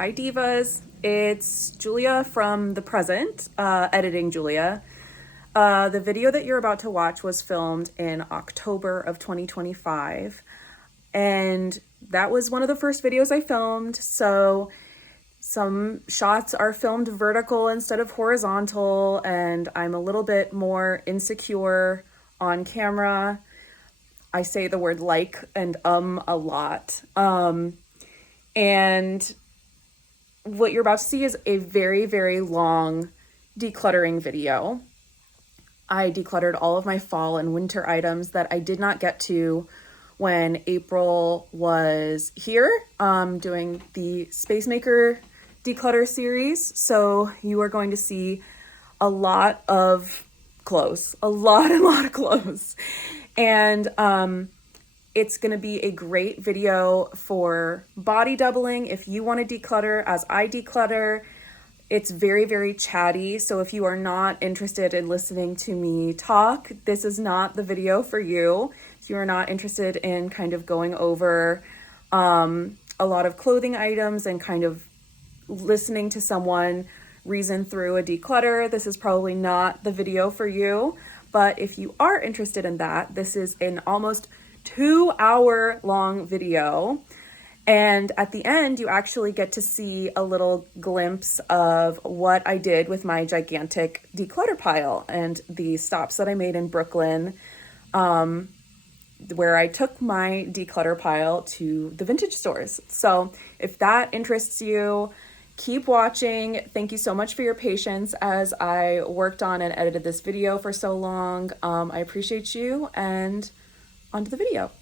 Hi Divas, it's Julia from the present, editing Julia. The video that you're about to watch was filmed in October of 2025, and that was one of the first videos I filmed, so some shots are filmed vertical instead of horizontal, and I'm a little bit more insecure on camera. I say the word like and a lot. And what you're about to see is a very, very long decluttering video. I decluttered all of my fall and winter items that I did not get to when April was here doing the Space Maker declutter series. So you are going to see a lot of clothes, a lot of clothes. And it's going to be a great video for body doubling if you want to declutter as I declutter. It's very, very chatty. So if you are not interested in listening to me talk, this is not the video for you. If you are not interested in kind of going over a lot of clothing items and kind of listening to someone reason through a declutter, this is probably not the video for you. But if you are interested in that, this is an almost 2-hour long video. And at the end, you actually get to see a little glimpse of what I did with my gigantic declutter pile and the stops that I made in Brooklyn, where I took my declutter pile to the vintage stores. So if that interests you, keep watching. Thank you so much for your patience as I worked on and edited this video for so long. I appreciate you, and on to the video.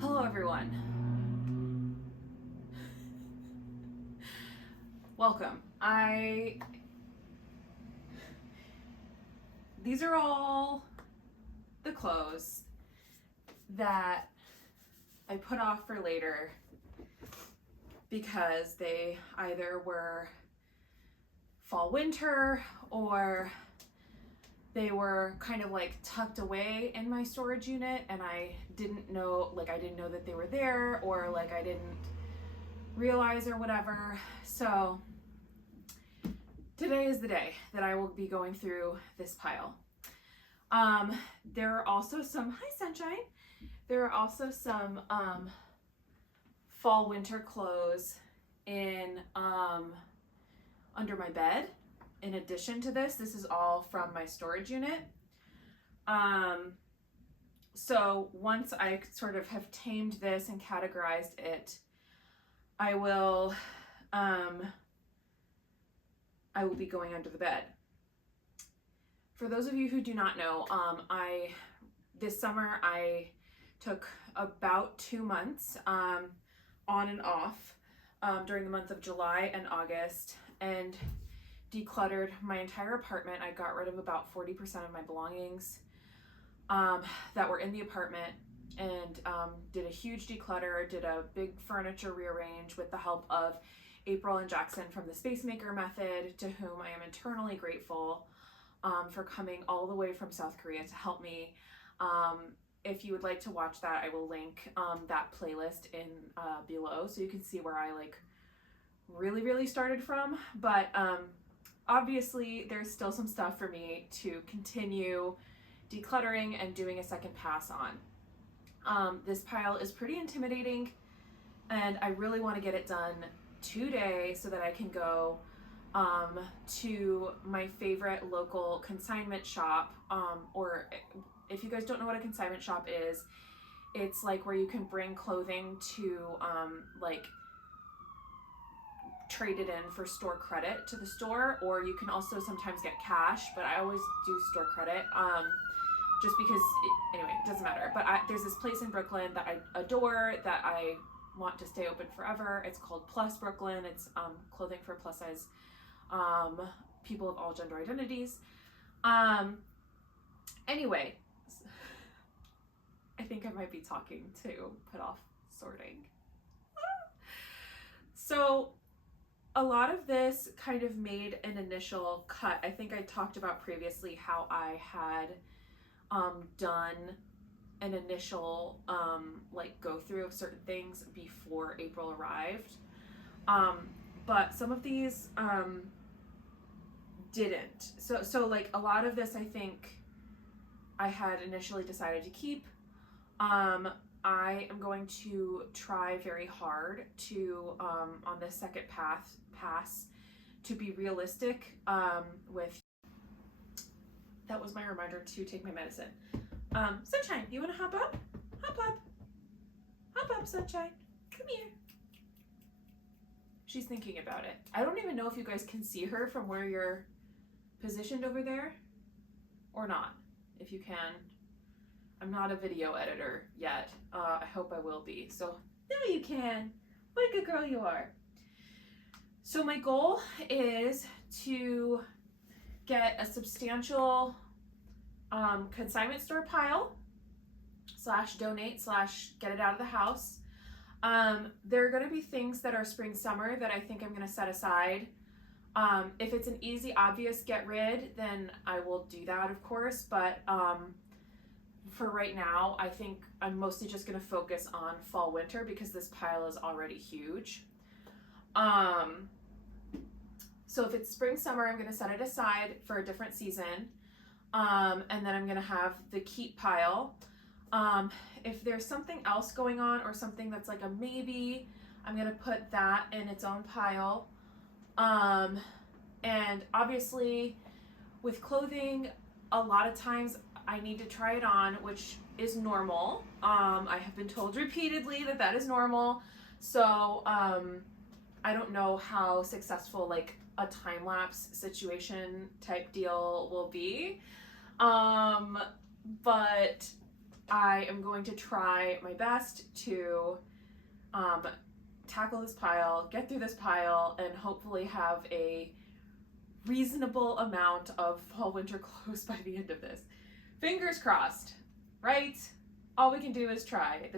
Hello everyone. Welcome. These are all the clothes that I put off for later because they either were fall winter or they were kind of like tucked away in my storage unit and I didn't know that they were there, or like I didn't realize or whatever. So today is the day that I will be going through this pile. There are also some, hi sunshine, there are also some fall winter clothes in under my bed. In addition to this is all from my storage unit. So once I sort of have tamed this and categorized it, I will be going under the bed. For those of you who do not know, this summer I took about 2 months on and off during the month of July and August, and decluttered my entire apartment. I got rid of about 40% of my belongings that were in the apartment, and did a huge declutter, did a big furniture rearrange with the help of April and Jackson from the Space Maker method, to whom I am eternally grateful for coming all the way from South Korea to help me. If you would like to watch that, I will link that playlist in below so you can see where I like really started from. But obviously there's still some stuff for me to continue decluttering and doing a second pass on. This pile is pretty intimidating, and I really want to get it done today so that I can go to my favorite local consignment shop, or if you guys don't know what a consignment shop is, it's like where you can bring clothing to like trade it in for store credit to the store, or you can also sometimes get cash, but I always do store credit just because anyway, it doesn't matter. there, but there's this place in Brooklyn that I adore, that I want to stay open forever. It's called Plus Brooklyn. It's clothing for plus size people of all gender identities. Anyway, I think I might be talking to put off sorting. So a lot of this kind of made an initial cut. I think I talked about previously how I had done an initial like go through of certain things before April arrived. But some of these didn't. So like a lot of this I think I had initially decided to keep. I am going to try very hard to on this second pass to be realistic with. That was my reminder to take my medicine. Sunshine, you want to hop up? Hop up. Hop up, Sunshine. Come here. She's thinking about it. I don't even know if you guys can see her from where you're positioned over there or not. If you can. I'm not a video editor yet. I hope I will be. So now you can. What a good girl you are. So my goal is to get a substantial consignment store pile / donate / get it out of the house. There are going to be things that are spring summer that I think I'm going to set aside. If it's an easy, obvious get rid, then I will do that, of course. But for right now, I think I'm mostly just going to focus on fall winter because this pile is already huge. So if it's spring summer, I'm going to set it aside for a different season. And then I'm going to have the keep pile. If there's something else going on or something that's like a maybe, I'm going to put that in its own pile. And obviously with clothing, a lot of times I need to try it on, which is normal. I have been told repeatedly that that is normal. So I don't know how successful like a time-lapse situation type deal will be. But I am going to try my best to tackle this pile, get through this pile, and hopefully have a reasonable amount of fall winter clothes by the end of this. Fingers crossed, right? All we can do is try.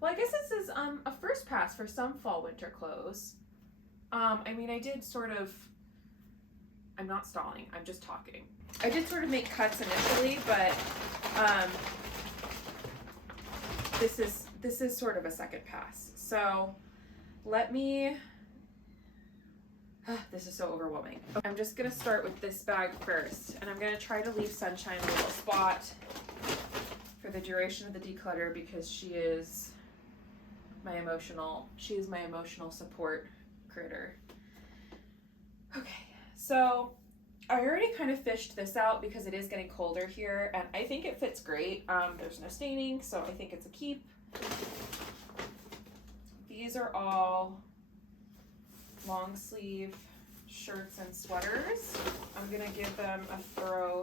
Well, I guess this is a first pass for some fall winter clothes. I mean, I did sort of, I'm not stalling, I'm just talking. I did sort of make cuts initially, but this is sort of a second pass. So let me, this is so overwhelming. I'm just gonna start with this bag first, and I'm gonna try to leave Sunshine a little spot for the duration of the declutter because she is my emotional support critter. Okay, so I already kind of fished this out because it is getting colder here, and I think it fits great. There's no staining, so I think it's a keep. These are all long sleeve shirts and sweaters. I'm gonna give them a thorough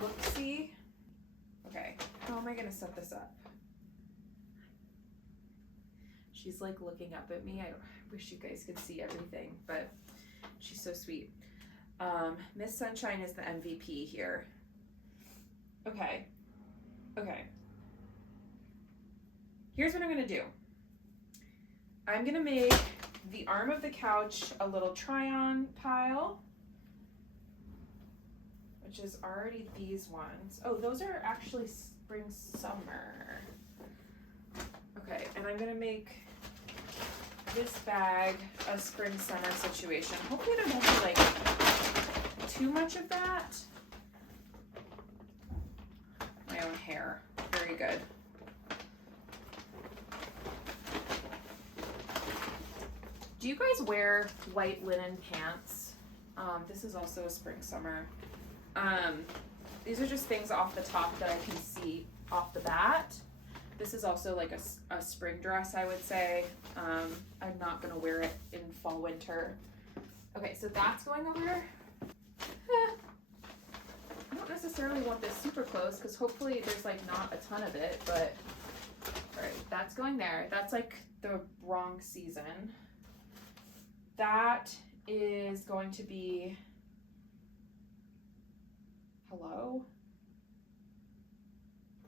look-see. Okay, how am I gonna set this up? She's like looking up at me. I wish you guys could see everything, but she's so sweet. Miss Sunshine is the MVP here. Okay. Here's what I'm gonna do. I'm gonna make the arm of the couch a little try-on pile, which is already these ones. Oh, those are actually spring summer. Okay, and I'm gonna make this bag a spring summer situation. Hopefully I don't have like too much of that. My own hair, very good. Do you guys wear white linen pants? This is also a spring summer. These are just things off the top that I can see off the bat. This is also like a spring dress, I would say. I'm not gonna wear it in fall winter. Okay, so that's going over. I don't necessarily want this super close because hopefully there's like not a ton of it, but all right, that's going there. That's like the wrong season. That is going to be, hello?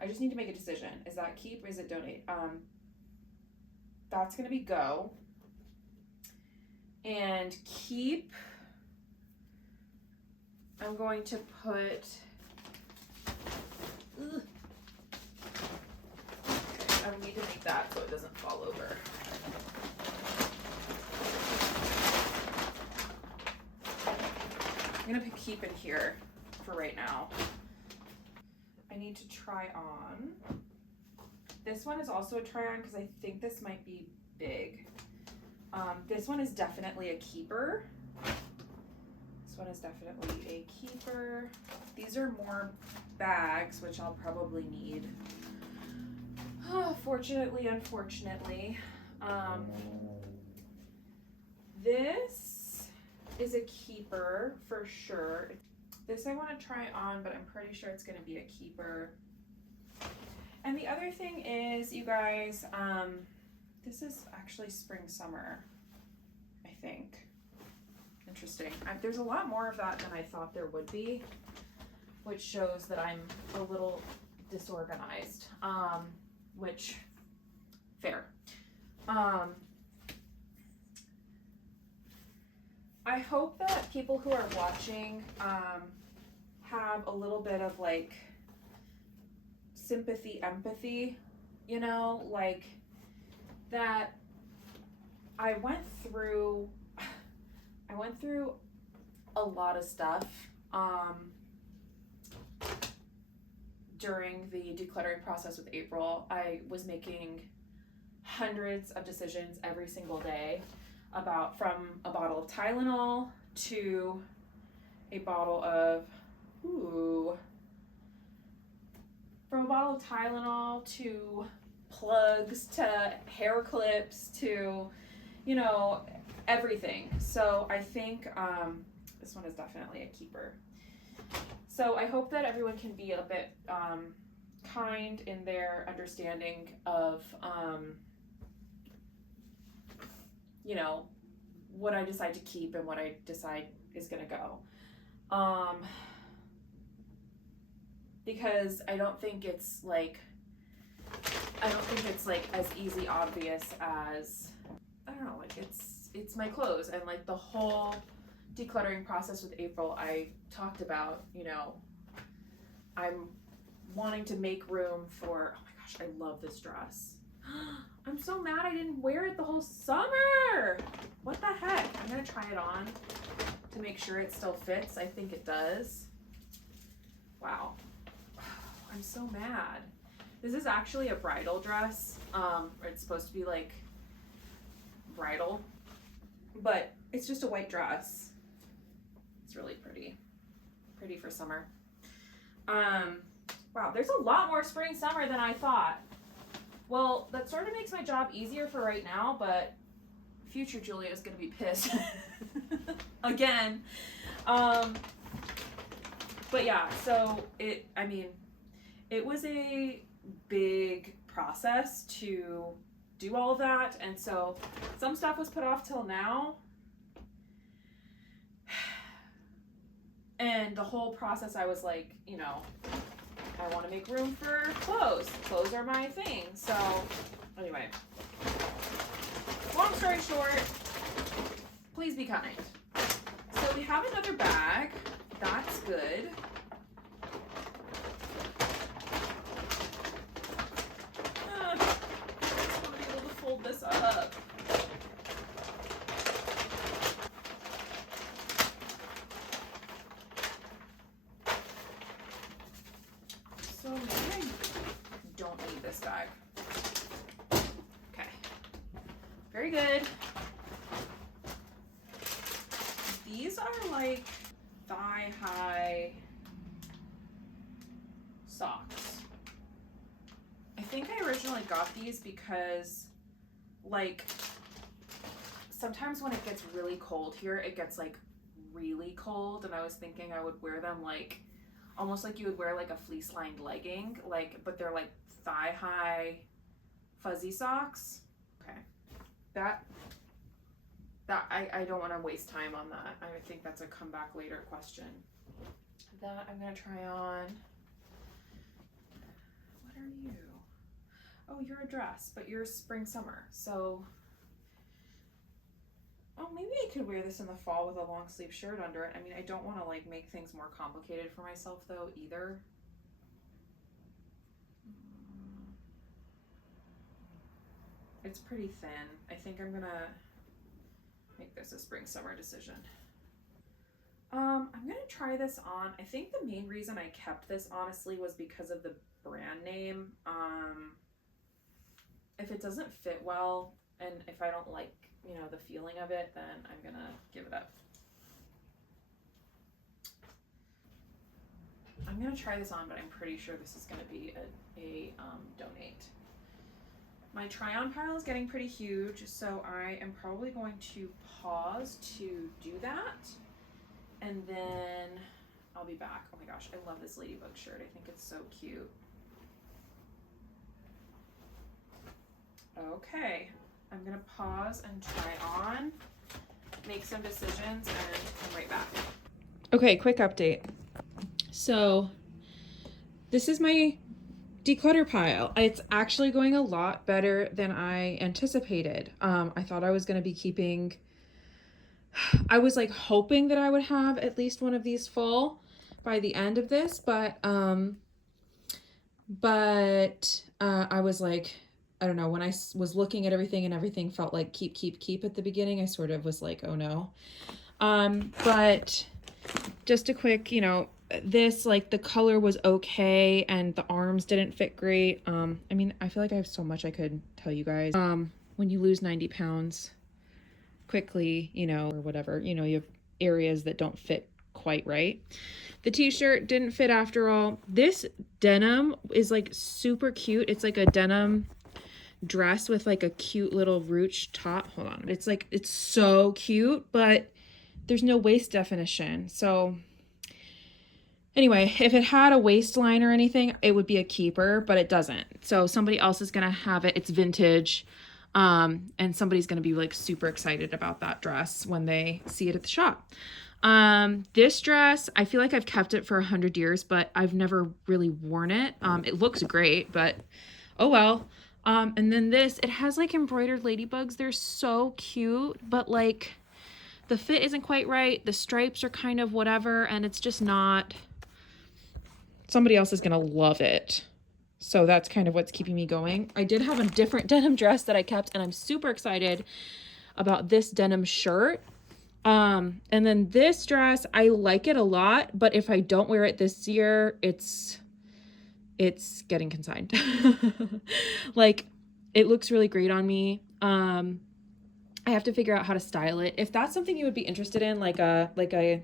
I just need to make a decision. Is that keep or is it donate? That's gonna be go. And keep, I'm going to put, okay, I need to make that so it doesn't fall over. I'm gonna put keep in here for right now. I need to try on. This one is also a try on because I think this might be big. This one is definitely a keeper. This one is definitely a keeper. These are more bags, which I'll probably need. Fortunately, unfortunately. This is a keeper for sure. This I want to try on, but I'm pretty sure it's going to be a keeper. And the other thing is, you guys, this is actually spring summer, I think. Interesting. There's a lot more of that than I thought there would be, which shows that I'm a little disorganized, which, fair. I hope that people who are watching have a little bit of like sympathy, empathy, you know, like that I went through a lot of stuff during the decluttering process with April. I was making hundreds of decisions every single day about from a bottle of Tylenol to a bottle of from a bottle of Tylenol to plugs to hair clips to, you know, everything. So I think this one is definitely a keeper. So I hope that everyone can be a bit kind in their understanding of you know, what I decide to keep and what I decide is gonna go. Because I don't think it's like as easy obvious as, I don't know, like it's my clothes, and like the whole decluttering process with April I talked about, you know, I'm wanting to make room for, oh my gosh, I love this dress. I'm so mad I didn't wear it the whole summer. What the heck? I'm gonna try it on to make sure it still fits. I think it does. Wow. I'm so mad. This is actually a bridal dress. It's supposed to be like bridal, but it's just a white dress. It's really pretty. Pretty for summer. Wow, there's a lot more spring summer than I thought. Well, that sort of makes my job easier for right now, but future Julia is gonna be pissed again. But yeah, so it was a big process to do all of that, and so some stuff was put off till now. And the whole process I was like, you know, I want to make room for clothes. Clothes are my thing. So anyway, long story short, please be kind. So we have another bag. That's good. I just want to be able to fold this up. So maybe I don't need this bag. Okay. Very good. These are like thigh-high socks. I think I originally got these because, like, sometimes when it gets really cold here, it gets like really cold, and I was thinking I would wear them like almost like you would wear like a fleece lined legging, like, but they're like thigh high fuzzy socks. Okay, that I don't want to waste time on that. I think that's a come back later question. That I'm gonna try on. What are you? Oh, you're a dress, but you're spring summer. So, oh, maybe I could wear this in the fall with a long sleeve shirt under it. I mean, I don't want to like make things more complicated for myself though either. It's pretty thin. I think I'm gonna make this a spring summer decision. I'm gonna try this on. I think the main reason I kept this honestly was because of the brand name. If it doesn't fit well and if I don't like, you know, the feeling of it, then I'm gonna give it up. I'm gonna try this on, but I'm pretty sure this is gonna be a donate. My try on pile is getting pretty huge, so I am probably going to pause to do that, and then I'll be back. Oh my gosh, I love this ladybug shirt. I think it's so cute. Okay, I'm gonna pause and try on, make some decisions, and come right back. Okay, quick update. So this is my declutter pile. It's actually going a lot better than I anticipated. I thought I was going to be keeping, I was like hoping that I would have at least one of these full by the end of this, but I was like, I don't know, when I was looking at everything and everything felt like keep at the beginning, I sort of was like, oh no. But just a quick, you know, this, like, the color was okay and the arms didn't fit great. I mean, I feel like I have so much I could tell you guys. When you lose 90 pounds quickly, you know, or whatever, you know, you have areas that don't fit quite right. The t-shirt didn't fit after all. This denim is like super cute. It's like a denim dress with like a cute little ruche top. Hold on. It's like, it's so cute, but there's no waist definition. So anyway, if it had a waistline or anything, it would be a keeper, but it doesn't. So somebody else is going to have it. It's vintage. And somebody's going to be like super excited about that dress when they see it at the shop. This dress, I feel like I've kept it for 100 years, but I've never really worn it. It looks great, but oh well. And then this, it has like embroidered ladybugs. They're so cute, but like the fit isn't quite right. The stripes are kind of whatever, and it's just not. Somebody else is going to love it. So that's kind of what's keeping me going. I did have a different denim dress that I kept, and I'm super excited about this denim shirt. And then this dress, I like it a lot, but if I don't wear it this year, it's getting consigned. Like, it looks really great on me. I have to figure out how to style it. If that's something you would be interested in, like a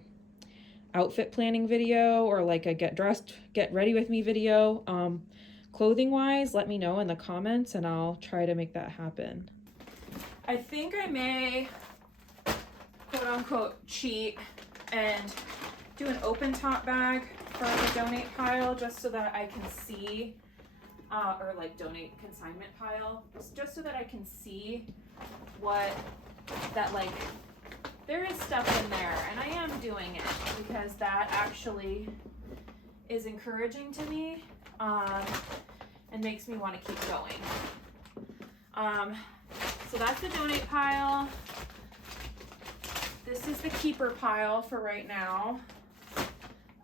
outfit planning video or like a get ready with me video, clothing wise, let me know in the comments and I'll try to make that happen. I think I may quote unquote cheat and do an open top bag for the donate pile just so that I can see, or like donate consignment pile, just so that I can see what that, like, there is stuff in there, and I am doing it because that actually is encouraging to me, and makes me want to keep going. So that's the donate pile. This is the keeper pile for right now.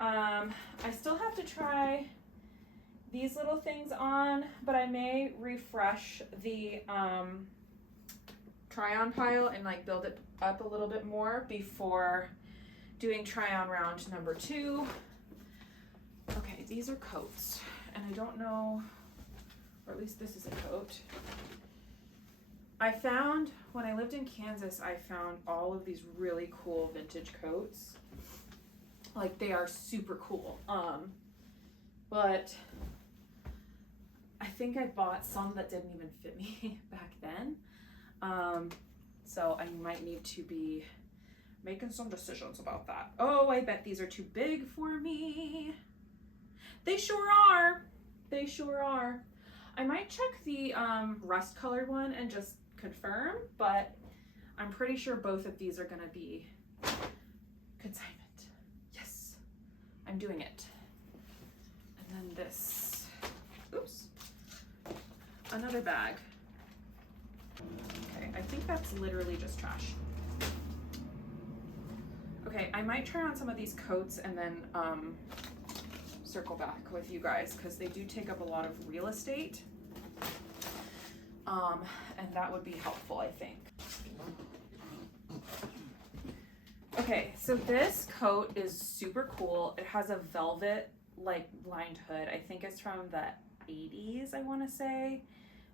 I still have to try these little things on, but I may refresh the try on pile and like build it up a little bit more before doing try on round number 2. Okay, these are coats, and I don't know, or at least this is a coat. I found, when I lived in Kansas, I found all of these really cool vintage coats. Like, they are super cool. But I think I bought some that didn't even fit me back then. So I might need to be making some decisions about that. Oh, I bet these are too big for me. They sure are. They sure are. I might check the rust colored one and just confirm, but I'm pretty sure both of these are gonna be consignment. Yes, I'm doing it. And then this, oops, another bag. Okay, I think that's literally just trash. Okay, I might try on some of these coats and then circle back with you guys because they do take up a lot of real estate. And that would be helpful, I think. Okay, so this coat is super cool. It has a velvet like lined hood. I think it's from the 80s, I want to say,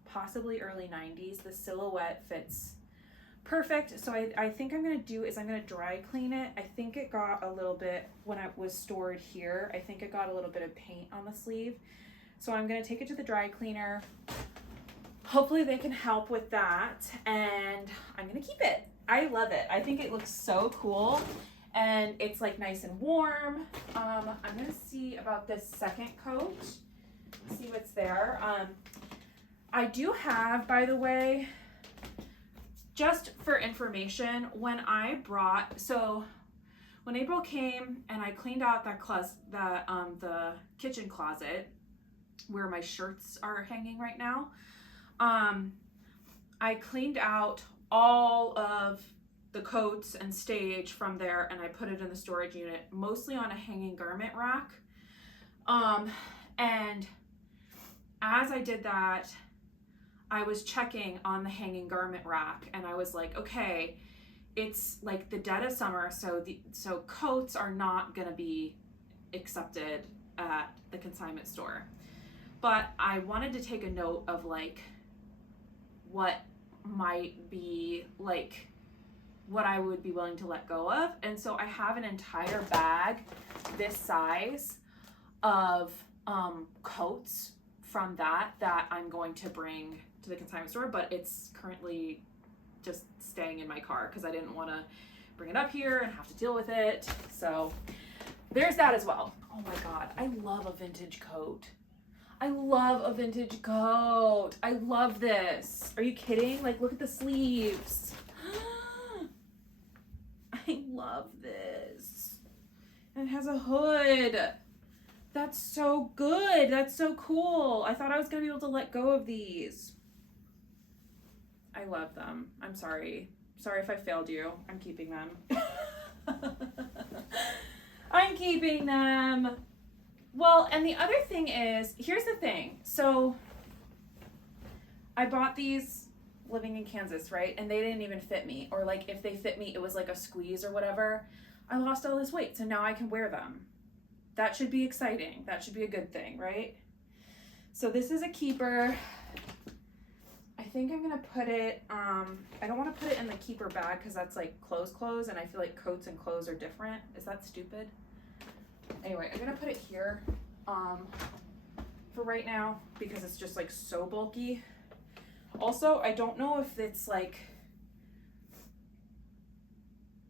possibly early 90s. The silhouette fits perfect. So I think I'm gonna do is I'm gonna dry clean it. I think it got a little bit, when it was stored here, I think it got a little bit of paint on the sleeve. So I'm gonna take it to the dry cleaner. Hopefully they can help with that, and I'm gonna keep it. I love it. I think it looks so cool, and it's like nice and warm. I'm gonna see about this second coat, see what's there. I do have, by the way, just for information, when April came and I cleaned out the kitchen closet where my shirts are hanging right now, I cleaned out all of the coats and stage from there, and I put it in the storage unit, mostly on a hanging garment rack. And as I did that, I was checking on the hanging garment rack, and I was like, okay, it's like the dead of summer, so coats are not gonna be accepted at the consignment store. But I wanted to take a note of like what might be like what I would be willing to let go of. And so I have an entire bag this size of coats from that I'm going to bring to the consignment store, but it's currently just staying in my car because I didn't want to bring it up here and have to deal with it. So there's that as well. Oh my God, I love a vintage coat. I love a vintage coat. I love this. Are you kidding? Like, look at the sleeves. I love this. And it has a hood. That's so good. That's so cool. I thought I was gonna be able to let go of these. I love them. I'm sorry. Sorry if I failed you. I'm keeping them. I'm keeping them. Well, and the other thing is, here's the thing. So I bought these living in Kansas, right? And they didn't even fit me. Or like if they fit me, it was like a squeeze or whatever. I lost all this weight, so now I can wear them. That should be exciting. That should be a good thing, right? So this is a keeper. I think I'm gonna put it, I don't wanna put it in the keeper bag because that's like clothes, and I feel like coats and clothes are different. Is that stupid? Anyway, I'm gonna put it here for right now because it's just like so bulky. Also, I don't know if it's like,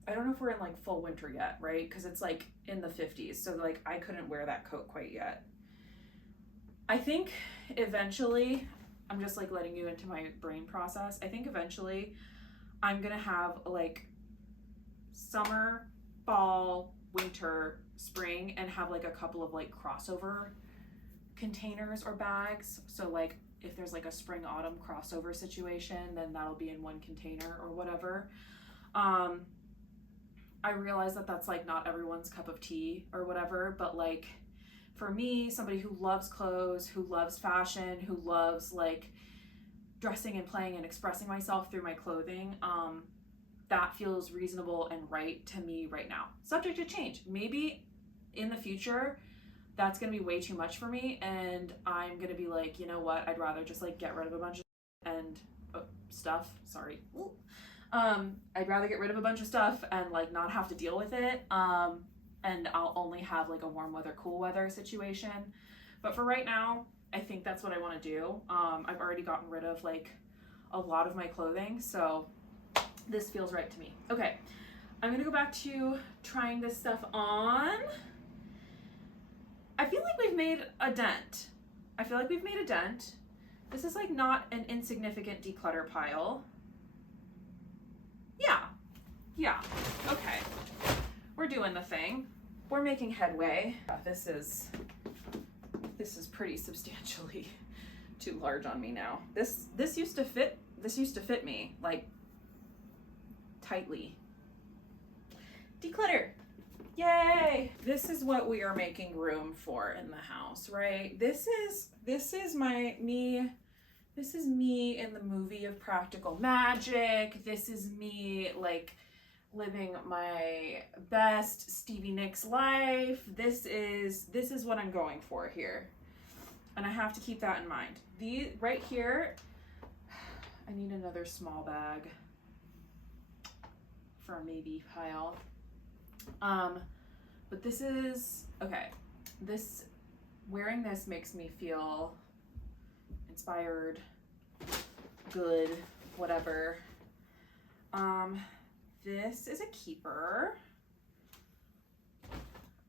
I don't know if we're in like full winter yet, right? Because it's like in the 50s, so like I couldn't wear that coat quite yet. I think eventually, I'm just like letting you into my brain process. I think eventually I'm gonna have like summer, fall, winter, spring, and have like a couple of like crossover containers or bags. So like if there's like a spring autumn crossover situation, then that'll be in one container or whatever. I realize that that's like not everyone's cup of tea or whatever, but like for me, somebody who loves clothes, who loves fashion, who loves like dressing and playing and expressing myself through my clothing, that feels reasonable and right to me right now. Subject to change. Maybe in the future, that's gonna be way too much for me, and I'm gonna be like, you know what, I'd rather just like get rid of a bunch of stuff. Sorry. I'd rather get rid of a bunch of stuff and like not have to deal with it. And I'll only have like a warm weather, cool weather situation. But for right now, I think that's what I want to do. I've already gotten rid of like a lot of my clothing, so this feels right to me. Okay, I'm gonna go back to trying this stuff on. I feel like we've made a dent. I feel like we've made a dent. This is like not an insignificant declutter pile. Yeah, okay. We're doing the thing. We're making headway. This is pretty substantially too large on me now. This used to fit me like tightly. Declutter. Yay! This is what we are making room for in the house, right? This is me. This is me in the movie of Practical Magic. This is me like living my best Stevie Nicks life. This is what I'm going for here. And I have to keep that in mind. These right here, I need another small bag for a maybe pile. But this is, okay, wearing this makes me feel inspired, good, whatever. This is a keeper.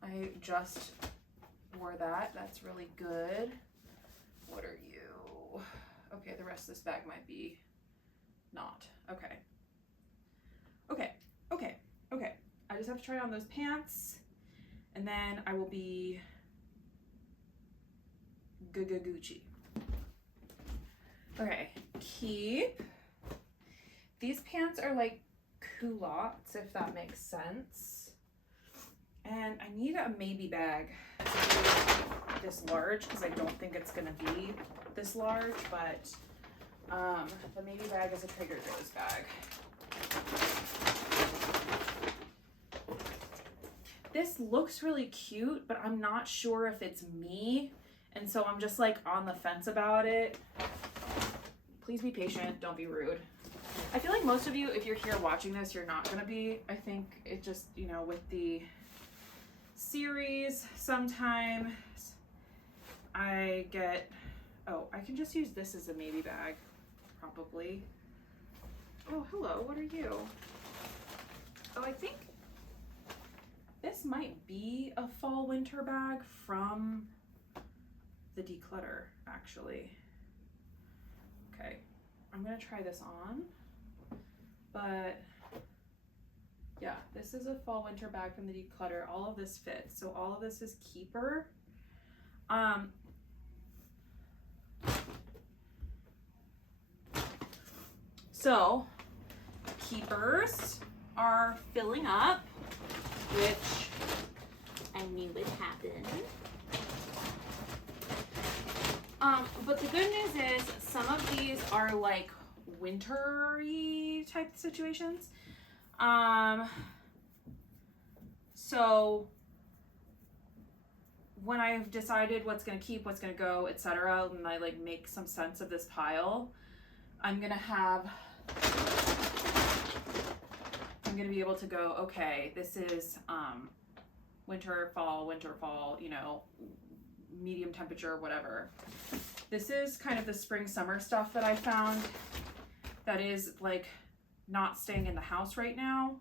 I just wore that. That's really good. What are you? Okay, the rest of this bag might be not. Okay. I just have to try on those pants, and then I will be Gucci. Okay, keep. These pants are like culottes, if that makes sense. And I need a maybe bag this large because I don't think it's gonna be this large, but the maybe bag is a Trader Joe's bag. This looks really cute, but I'm not sure if it's me. And so I'm just like on the fence about it. Please be patient, don't be rude. I feel like most of you, if you're here watching this, you're not gonna be. I think it just, you know, with the series, sometimes I get, oh, I can just use this as a maybe bag, probably. Oh, hello, what are you? Oh, I think this might be a fall winter bag from the Declutter, actually. Okay, I'm gonna try this on, but yeah, this is a fall winter bag from the Declutter. All of this fits, so all of this is keeper. So keepers are filling up, which I knew would happen. But the good news is some of these are like wintry type situations. So when I've decided what's gonna keep, what's gonna go, etc., and I like make some sense of this pile, I'm gonna be able to go, okay, this is winter, fall, you know, medium temperature, whatever. This is kind of the spring, summer stuff that I found that is like not staying in the house right now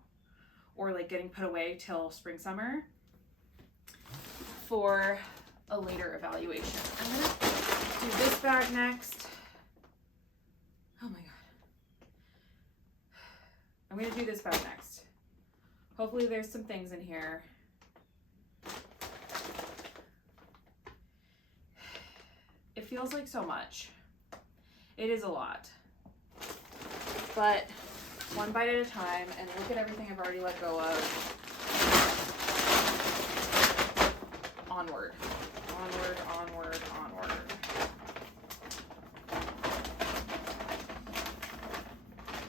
or like getting put away till spring, summer for a later evaluation. I'm gonna do this bag next. Oh my God. I'm gonna do this bag next. Hopefully there's some things in here. It feels like so much. It is a lot. But one bite at a time, and look at everything I've already let go of. Onward. Onward, onward, onward.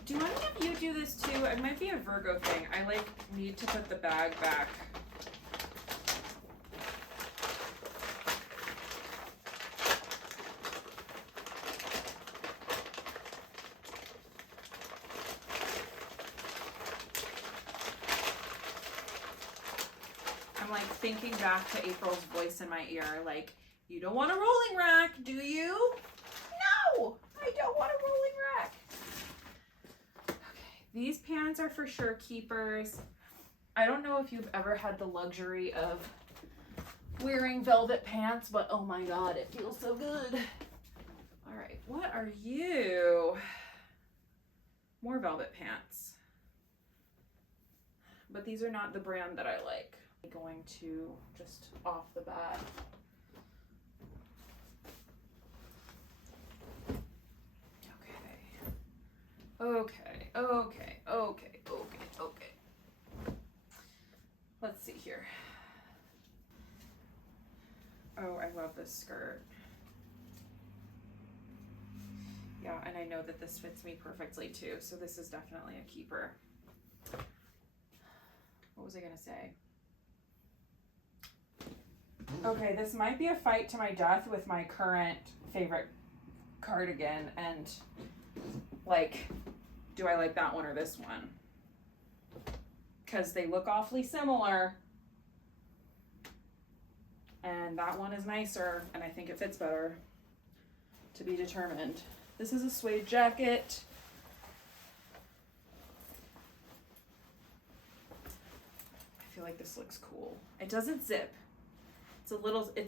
Do any of you do this too? It might be a Virgo thing. I like need to put the bag back. I'm like thinking back to April's voice in my ear, like, you don't want a rolling rack, do you? No, I don't want a rolling rack. These pants are for sure keepers. I don't know if you've ever had the luxury of wearing velvet pants, but oh my God, it feels so good. All right, what are you? More velvet pants. But these are not the brand that I like. I'm going to just off the bat. Okay. Let's see here. Oh, I love this skirt. Yeah, and I know that this fits me perfectly too, so this is definitely a keeper. What was I gonna say? Okay, this might be a fight to my death with my current favorite cardigan, and like, do I like that one or this one? Because they look awfully similar. And that one is nicer, and I think it fits better. To be determined. This is a suede jacket. I feel like this looks cool. It doesn't zip. It's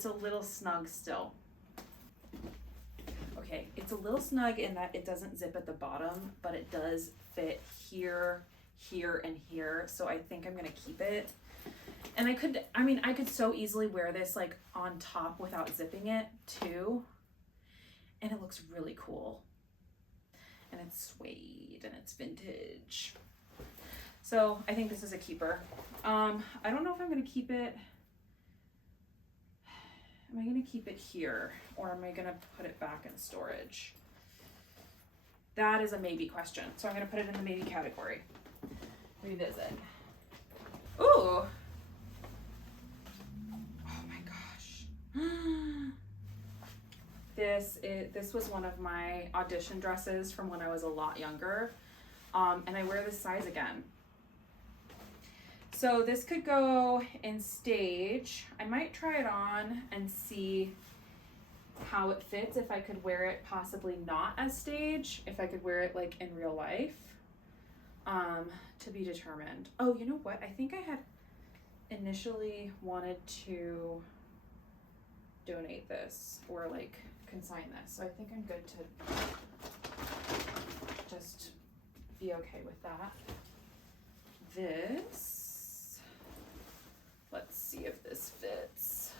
a little snug still. Okay, it's a little snug in that it doesn't zip at the bottom, but it does fit here, here, and here. So I think I'm gonna keep it. And I could so easily wear this like on top without zipping it too. And it looks really cool. And it's suede and it's vintage. So I think this is a keeper. I don't know if I'm gonna keep it. Am I gonna keep it here or am I gonna put it back in storage? That is a maybe question. So I'm gonna put it in the maybe category. Revisit. Ooh. This was one of my audition dresses from when I was a lot younger, and I wear this size again. So this could go in stage. I might try it on and see how it fits, if I could wear it possibly not as stage, if I could wear it like in real life, to be determined. Oh, you know what? I think I had initially wanted to donate this or like consign this, so I think I'm good to just be okay with that. This, let's see if this fits.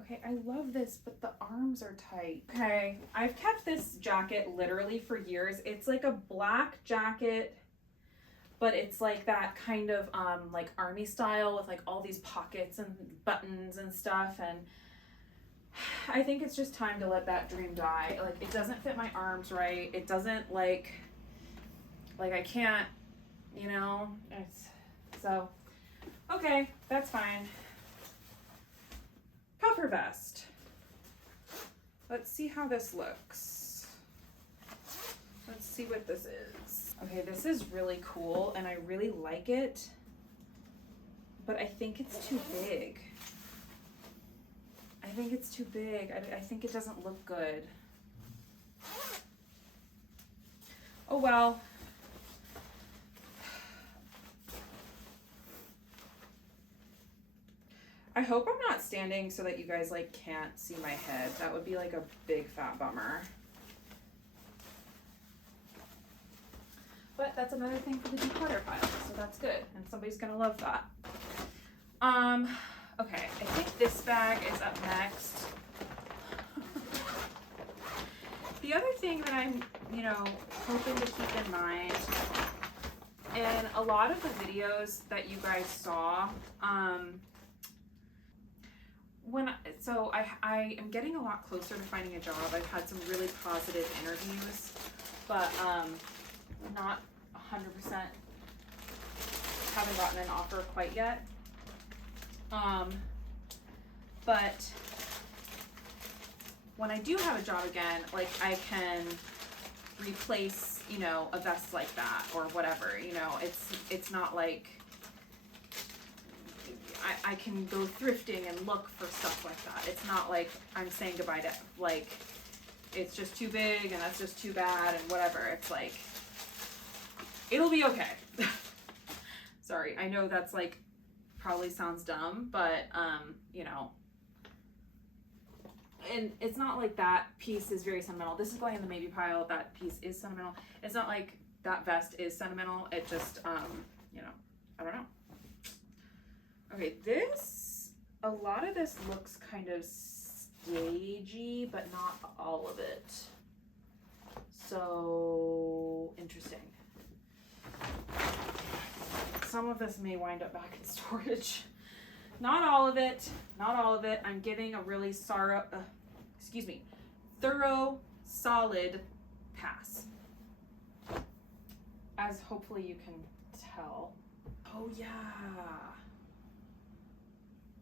Okay, I love this, but the arms are tight. Okay, I've kept this jacket literally for years. It's like a black jacket, but it's like that kind of like army style with like all these pockets and buttons and stuff, and I think it's just time to let that dream die. Like, it doesn't fit my arms right. It doesn't like I can't, you know, so, okay, that's fine. Puffer vest. Let's see how this looks. Let's see what this is. Okay, this is really cool and I really like it, but I think it's too big. I think it's too big. I think it doesn't look good. Oh well. I hope I'm not standing so that you guys like can't see my head. That would be like a big fat bummer. But that's another thing for the declutter pile, so that's good. And somebody's gonna love that. Okay, I think this bag is up next. The other thing that I'm, you know, hoping to keep in mind, in a lot of the videos that you guys saw, I am getting a lot closer to finding a job. I've had some really positive interviews, but not 100% haven't gotten an offer quite yet. But when I do have a job again, like I can replace, you know, a vest like that or whatever, you know, it's not like I can go thrifting and look for stuff like that. It's not like I'm saying goodbye to, like, it's just too big and that's just too bad and whatever. It's like, It'll be okay. Sorry, I know that's like probably sounds dumb, but you know, and it's not like that piece is very sentimental. This is going in the maybe pile. That piece is sentimental. It's not like that vest is sentimental. It just you know, I don't know. Okay, a lot of this looks kind of stagey, but not all of it. So interesting. Some of this may wind up back in storage. Not all of it. Not all of it. I'm giving a really thorough, solid pass. As hopefully you can tell. Oh yeah.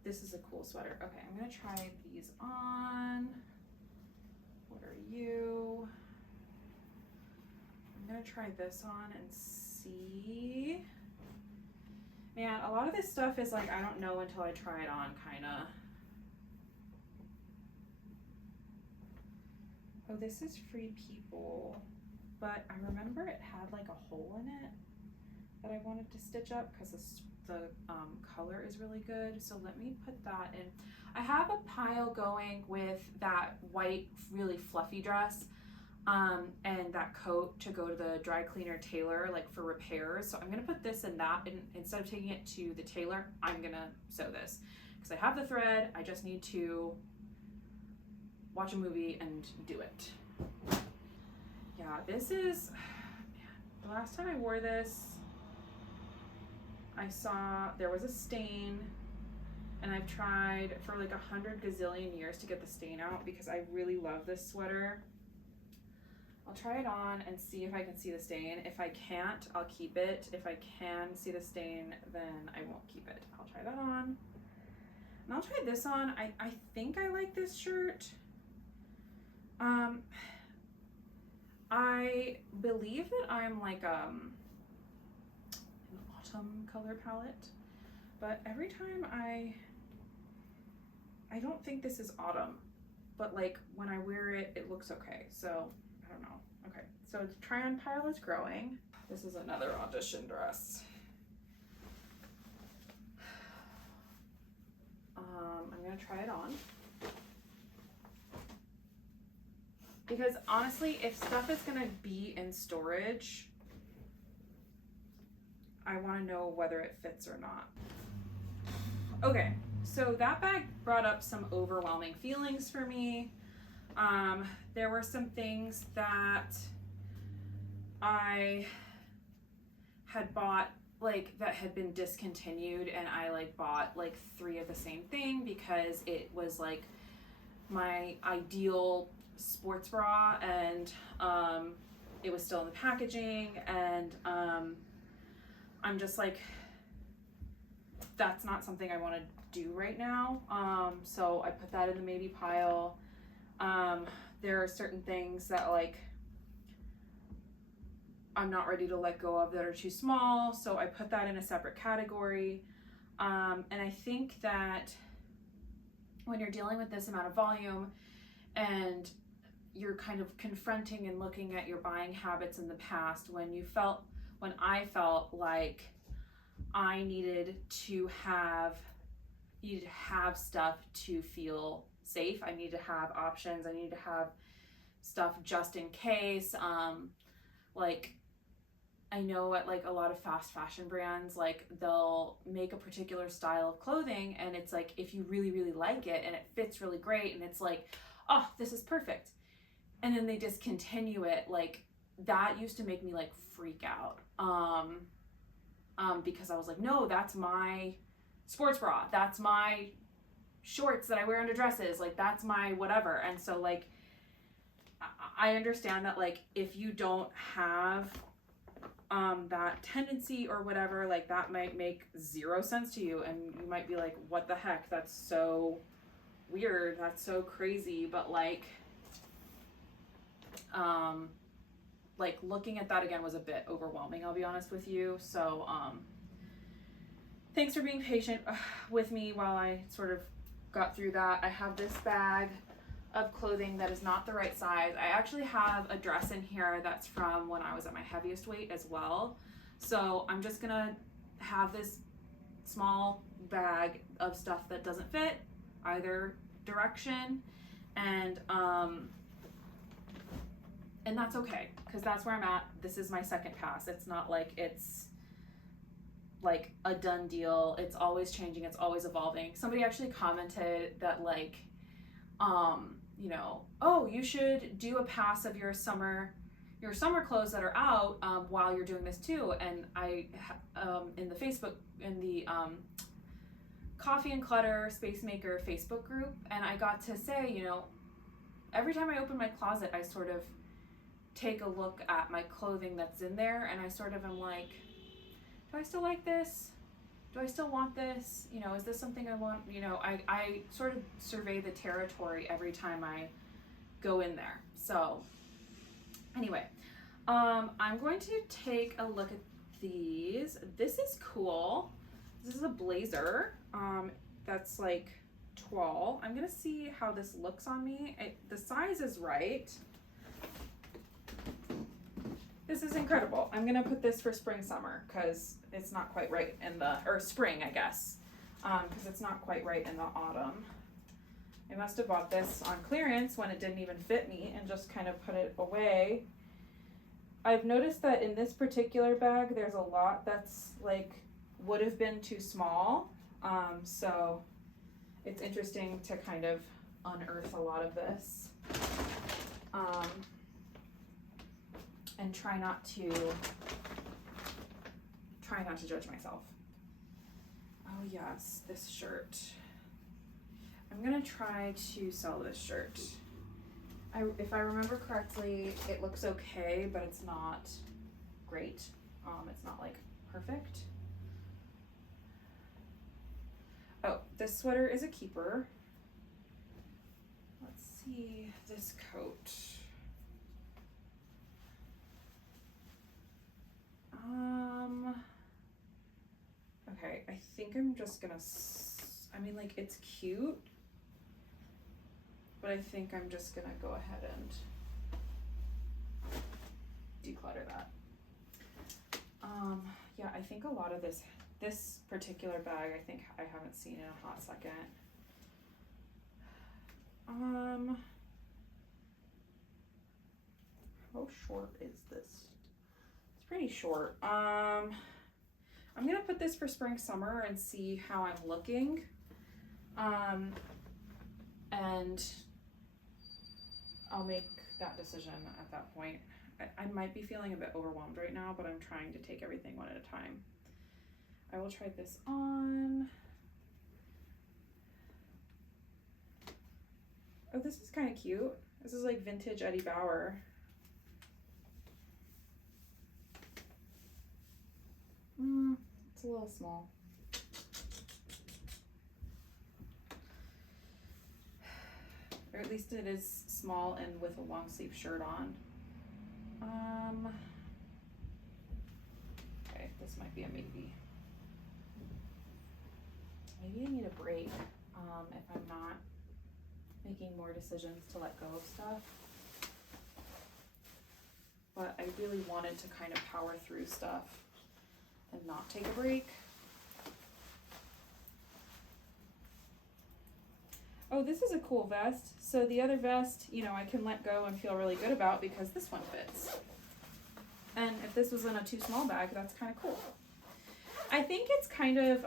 This is a cool sweater. Okay, I'm gonna try these on. What are you? I'm gonna try this on and see. Man, a lot of this stuff is like, I don't know until I try it on, kinda. Oh, this is Free People, but I remember it had like a hole in it that I wanted to stitch up because the color is really good. So let me put that in. I have a pile going with that white, really fluffy dress and that coat to go to the dry cleaner tailor, like for repairs. So I'm gonna put this in that, and instead of taking it to the tailor, I'm gonna sew this because I have the thread. I just need to watch a movie and do it. Yeah, this is, man, the last time I wore this, I saw there was a stain, and I've tried for like 100 gazillion years to get the stain out because I really love this sweater. I'll try it on and see if I can see the stain. If I can't, I'll keep it. If I can see the stain, then I won't keep it. I'll try that on. And I'll try this on. I think I like this shirt. I believe that I'm like an autumn color palette, but every time I don't think this is autumn, but like when I wear it, it looks okay. So I don't know. Okay, so the try on pile is growing. This is another audition dress. I'm gonna try it on. Because honestly, if stuff is gonna be in storage, I wanna know whether it fits or not. Okay, so that bag brought up some overwhelming feelings for me. There were some things that I had bought like that had been discontinued, and I like bought like 3 of the same thing because it was like my ideal sports bra, and it was still in the packaging, and I'm just like, that's not something I want to do right now. So I put that in the maybe pile. There are certain things that like I'm not ready to let go of that are too small, so I put that in a separate category. And I think that when you're dealing with this amount of volume and you're kind of confronting and looking at your buying habits in the past, when I felt like I needed to have stuff to feel safe. I need to have options. I need to have stuff just in case. Like I know at like a lot of fast fashion brands, like they'll make a particular style of clothing, and it's like if you really, really like it and it fits really great, and it's like, oh, this is perfect. And then they discontinue it. Like that used to make me like freak out. Because I was like, no, that's my sports bra. That's my shorts that I wear under dresses. Like that's my whatever. And so like, I understand that like, if you don't have that tendency or whatever, like that might make 0 sense to you. And you might be like, what the heck? That's so weird. That's so crazy. But like looking at that again was a bit overwhelming, I'll be honest with you. So thanks for being patient with me while I sort of got through that. I have this bag of clothing that is not the right size. I actually have a dress in here that's from when I was at my heaviest weight as well. So I'm just gonna have this small bag of stuff that doesn't fit either direction, and that's okay, because that's where I'm at. This is my second pass. It's not like it's like a done deal. It's always changing, it's always evolving. Somebody actually commented that, like, you know, oh, you should do a pass of your summer clothes that are out while you're doing this too. And I in the Facebook, in the Coffee and Clutter Space Maker Facebook group, and I got to say, you know, every time I open my closet, I sort of take a look at my clothing that's in there, and I sort of am like, do I still like this? Do I still want this? You know, is this something I want? You know, I sort of survey the territory every time I go in there. So anyway, I'm going to take a look at these. This is cool. This is a blazer that's like tall. I'm gonna see how this looks on me. The size is right. This is incredible. I'm gonna put this for spring summer because it's not quite right in the, or spring I guess, because it's not quite right in the autumn. I must have bought this on clearance when it didn't even fit me and just kind of put it away. I've noticed that in this particular bag there's a lot that's like would have been too small, so it's interesting to kind of unearth a lot of this, and try not to judge myself. Oh yes, this shirt. I'm gonna try to sell this shirt. If I remember correctly, it looks okay, but it's not great. It's not like perfect. Oh, this sweater is a keeper. Let's see this coat. Okay, I think I'm just gonna, I mean, like, it's cute, but I think I'm just gonna go ahead and declutter that. Yeah, I think a lot of this particular bag, I think I haven't seen in a hot second. How short is this? It's pretty short. I'm gonna put this for spring summer and see how I'm looking. And I'll make that decision at that point. I might be feeling a bit overwhelmed right now, but I'm trying to take everything one at a time. I will try this on. Oh, this is kind of cute. This is like vintage Eddie Bauer. It's a little small. Or at least it is small and with a long sleeve shirt on. Okay, this might be a maybe. Maybe I need a break if I'm not making more decisions to let go of stuff. But I really wanted to kind of power through stuff and not take a break. Oh, this is a cool vest. So the other vest, you know, I can let go and feel really good about because this one fits. And if this was in a too small bag, that's kind of cool. I think it's kind of,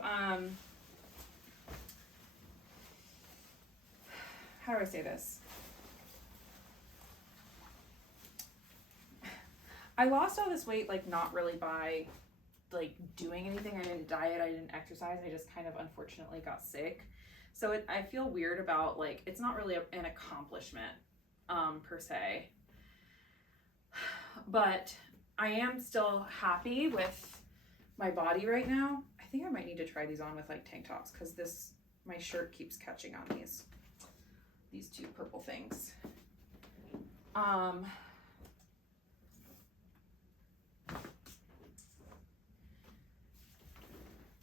how do I say this? I lost all this weight, like, not really by, like, doing anything. I didn't diet, I didn't exercise, I just kind of unfortunately got sick. So I feel weird about, like, it's not really an accomplishment, per se. But I am still happy with my body right now. I think I might need to try these on with, like, tank tops, because my shirt keeps catching on these two purple things.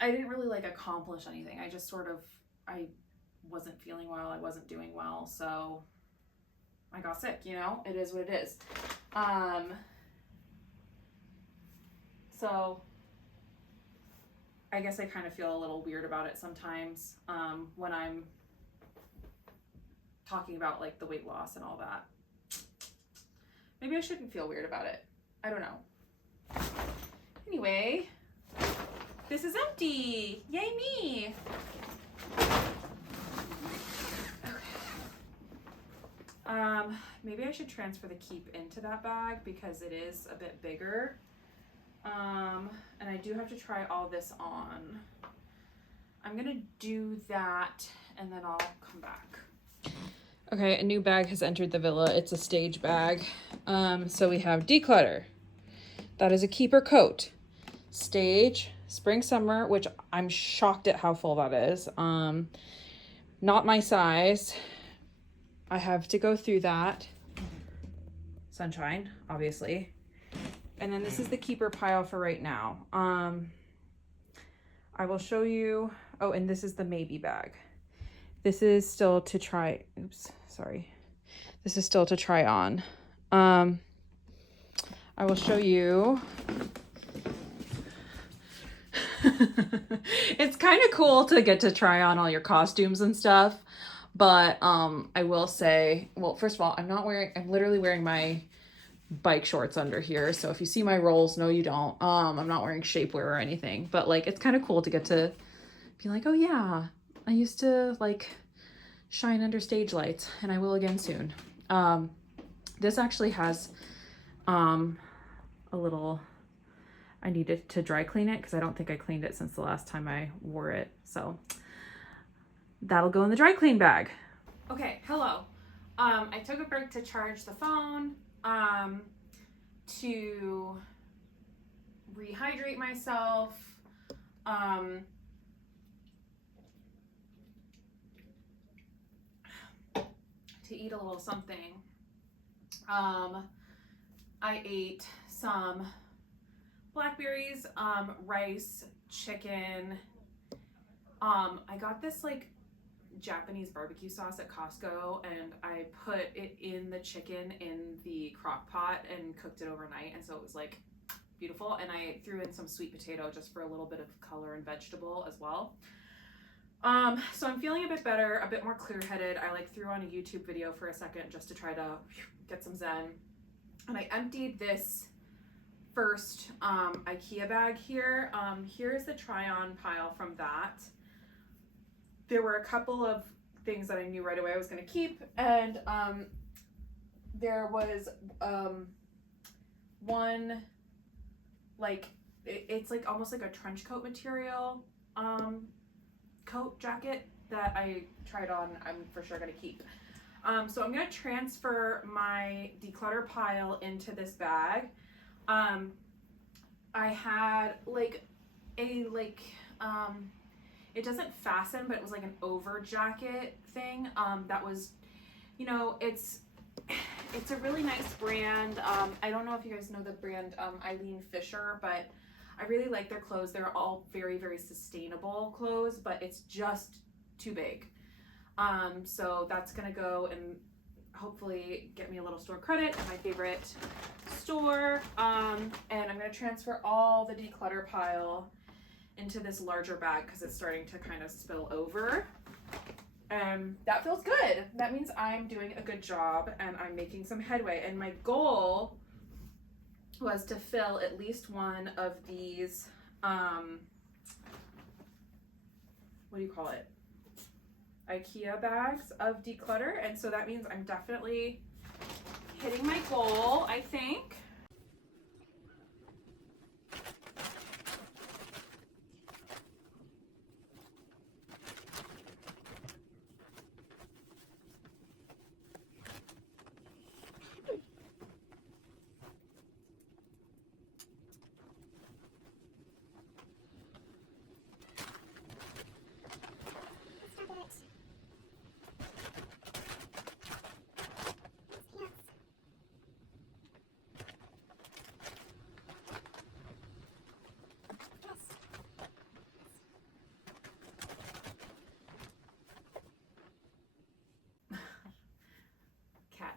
I didn't really, like, accomplish anything. I just sort of, I wasn't feeling well, I wasn't doing well, so I got sick, you know? It is what it is. So I guess I kind of feel a little weird about it sometimes when I'm talking about like the weight loss and all that. Maybe I shouldn't feel weird about it. I don't know. Anyway, this is empty. Yay me. Okay. Maybe I should transfer the keep into that bag because it is a bit bigger. And I do have to try all this on. I'm gonna do that and then I'll come back. Okay, a new bag has entered the villa. It's a stage bag. So we have declutter. That is a keeper coat. Stage, spring, summer, which I'm shocked at how full that is. Not my size. I have to go through that. Sunshine, obviously. And then this is the keeper pile for right now. I will show you. Oh, and this is the maybe bag. This is still to try. Oops, sorry. This is still to try on. I will show you. It's kind of cool to get to try on all your costumes and stuff. But I will say, well, first of all, I'm literally wearing my bike shorts under here. So if you see my rolls, no, you don't. I'm not wearing shapewear or anything, but like, it's kind of cool to get to be like, oh yeah, I used to like shine under stage lights and I will again soon. This actually has a little, I needed to dry clean it because I don't think I cleaned it since the last time I wore it. So that'll go in the dry clean bag. Okay, hello. I took a break to charge the phone, to rehydrate myself, to eat a little something. I ate some blackberries, rice, chicken. I got this like Japanese barbecue sauce at Costco and I put it in the chicken in the crock pot and cooked it overnight, and so it was like beautiful. And I threw in some sweet potato just for a little bit of color and vegetable as well. So I'm feeling a bit better, a bit more clear-headed. I like threw on a YouTube video for a second just to try to get some zen. And I emptied this first IKEA bag here. Here's the try-on pile from that. There were a couple of things that I knew right away I was going to keep, and there was one, like, it's like almost like a trench coat material coat jacket that I tried on. I'm for sure going to keep. So I'm going to transfer my declutter pile into this bag. I had like a it doesn't fasten, but it was like an over jacket thing that was, you know, it's a really nice brand. I don't know if you guys know the brand Eileen Fisher, but I really like their clothes. They're all very, very sustainable clothes, but it's just too big. So that's gonna go and hopefully get me a little store credit at my favorite store. And I'm gonna transfer all the declutter pile into this larger bag because it's starting to kind of spill over. And that feels good. That means I'm doing a good job and I'm making some headway. And my goal was to fill at least one of these, what do you call it? IKEA bags of declutter. And so that means I'm definitely hitting my goal, I think.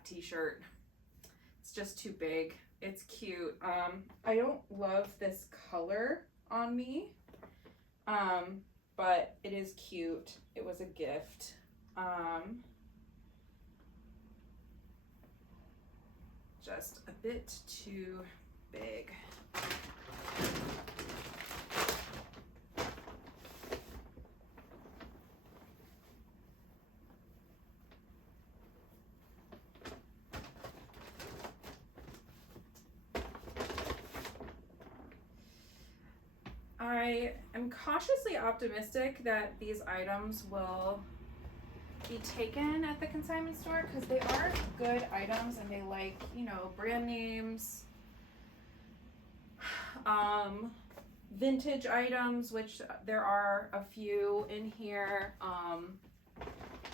T-shirt. It's just too big. It's cute. I don't love this color on me. But it is cute. It was a gift. Just a bit too big. I am cautiously optimistic that these items will be taken at the consignment store because they are good items and they like, you know, brand names, vintage items, which there are a few in here.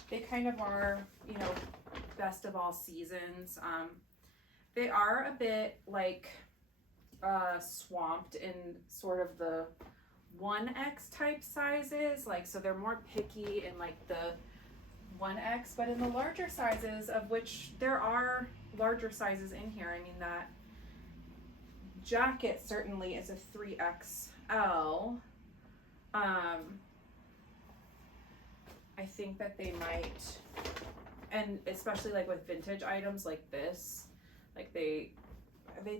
They kind of are, you know, best of all seasons. They are a bit like swamped in sort of the 1X type sizes, like, so they're more picky in like the 1X, but in the larger sizes, of which there are larger sizes in here. I mean, that jacket certainly is a 3XL. I think that they might, and especially like with vintage items like this, like they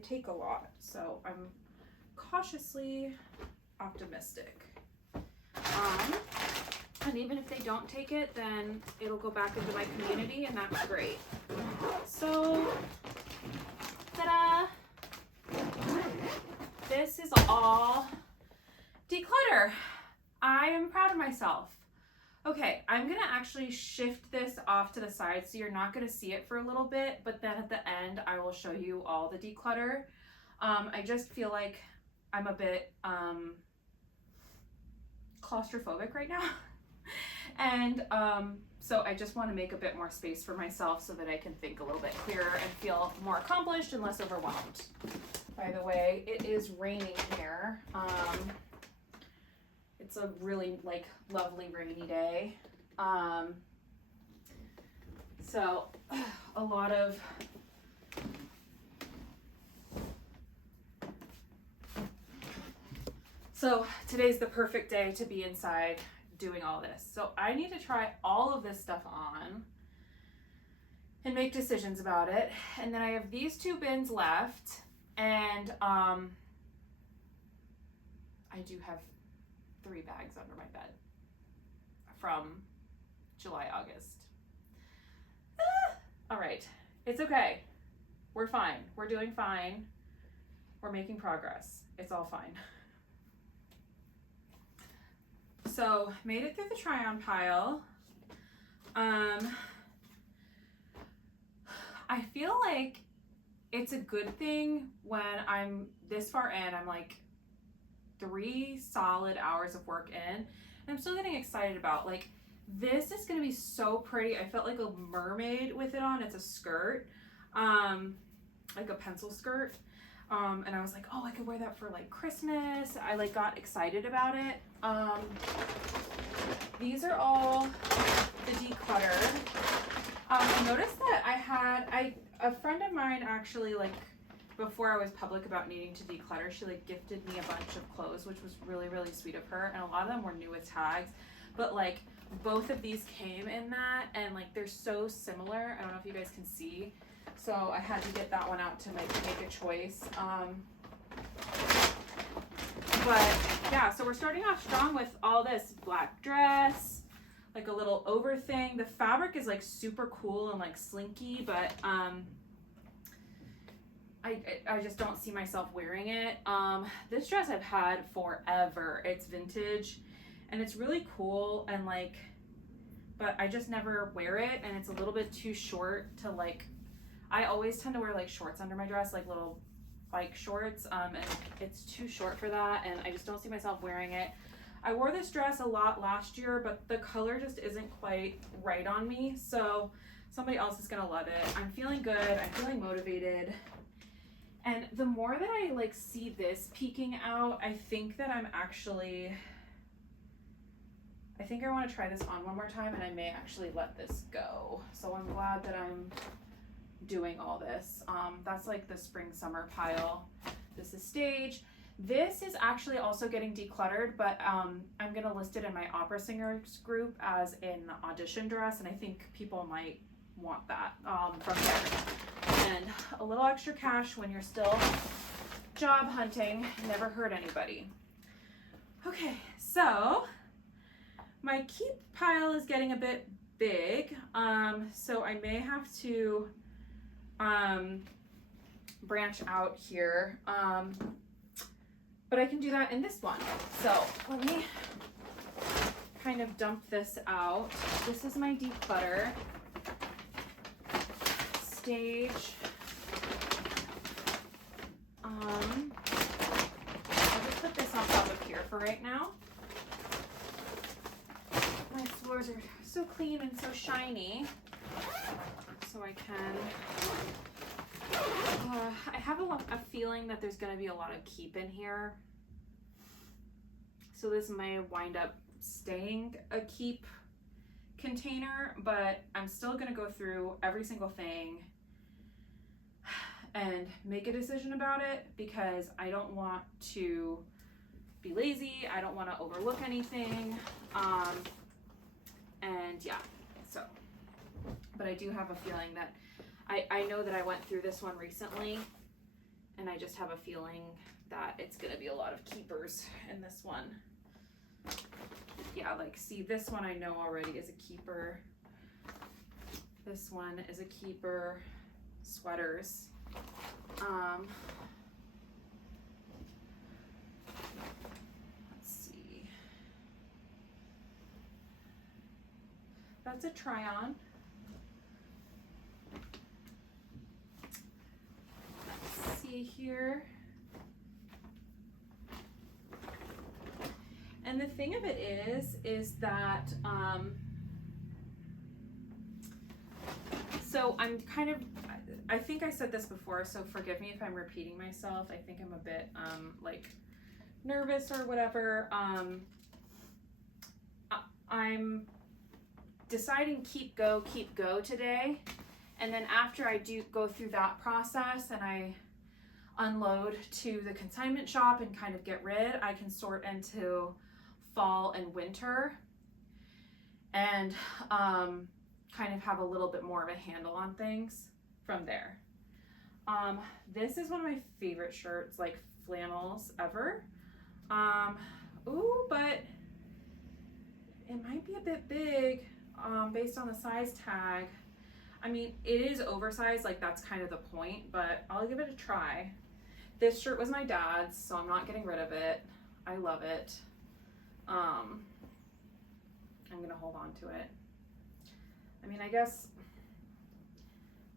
take a lot, so I'm cautiously optimistic. And even if they don't take it, then it'll go back into my community, and that's great. So, ta-da! This is all declutter. I am proud of myself. Okay, I'm gonna actually shift this off to the side so you're not gonna see it for a little bit, but then at the end I will show you all the declutter. I just feel like I'm a bit claustrophobic right now. And so I just want to make a bit more space for myself so that I can think a little bit clearer and feel more accomplished and less overwhelmed. By the way, it is raining here. It's a really like lovely rainy day. So a lot of today's the perfect day to be inside doing all this. So I need to try all of this stuff on and make decisions about it. And then I have these 2 bins left, and I do have 3 bags under my bed from July, August. All right, it's okay. We're fine. We're doing fine. We're making progress. It's all fine. So made it through the try-on pile. I feel like it's a good thing when I'm this far in. I'm like 3 solid hours of work in, and I'm still getting excited about, like, this is gonna be so pretty. I felt like a mermaid with it on. It's a skirt, like a pencil skirt. And I was like, oh, I could wear that for like Christmas. I like got excited about it. These are all the declutter. I noticed that a friend of mine actually, like, before I was public about needing to declutter, she like gifted me a bunch of clothes, which was really, really sweet of her. And a lot of them were new with tags, but like both of these came in that, and like they're so similar. I don't know if you guys can see. So I had to get that one out to make a choice. But yeah, so we're starting off strong with all this black dress, like a little over thing. The fabric is like super cool and like slinky, but I just don't see myself wearing it. This dress I've had forever. It's vintage and it's really cool, and like, but I just never wear it, and it's a little bit too short to like, I always tend to wear like shorts under my dress, like little bike shorts, and it's too short for that, and I just don't see myself wearing it. I wore this dress a lot last year, but the color just isn't quite right on me, so somebody else is gonna love it. I'm feeling good, I'm feeling motivated, and the more that I like see this peeking out, I think that I want to try this on one more time, and I may actually let this go. So I'm glad that I'm doing all this. That's like the spring summer pile. This is stage. This is actually also getting decluttered, but I'm gonna list it in my opera singers group as an audition dress, and I think people might want that from there. And a little extra cash when you're still job hunting never hurt anybody. Okay, so my keep pile is getting a bit big, so I may have to branch out here, but I can do that in this one. So let me kind of dump this out. This is my declutter stage. I'll just put this on top of here for right now. My floors are so clean and so shiny, so I can I have a feeling that there's going to be a lot of keep in here, so this may wind up staying a keep container, but I'm still going to go through every single thing and make a decision about it, because I don't want to be lazy. I don't want to overlook anything. And yeah, so, but I do have a feeling that I know that I went through this one recently, and I just have a feeling that it's going to be a lot of keepers in this one. Yeah, like, see, this one I know already is a keeper. This one is a keeper. Sweaters. Let's see. That's a try-on. Let's see here. And the thing of it is that, so I'm kind of, I think I said this before, so forgive me if I'm repeating myself. I think I'm a bit, like, nervous or whatever. I'm deciding keep go today. And then after I do go through that process and I unload to the consignment shop and kind of get rid, I can sort into fall and winter and kind of have a little bit more of a handle on things from there. This is one of my favorite shirts, like flannels ever. Ooh, but it might be a bit big based on the size tag. I mean, it is oversized, like that's kind of the point, but I'll give it a try. This shirt was my dad's, so I'm not getting rid of it. I love it. I'm gonna hold on to it. I mean, I guess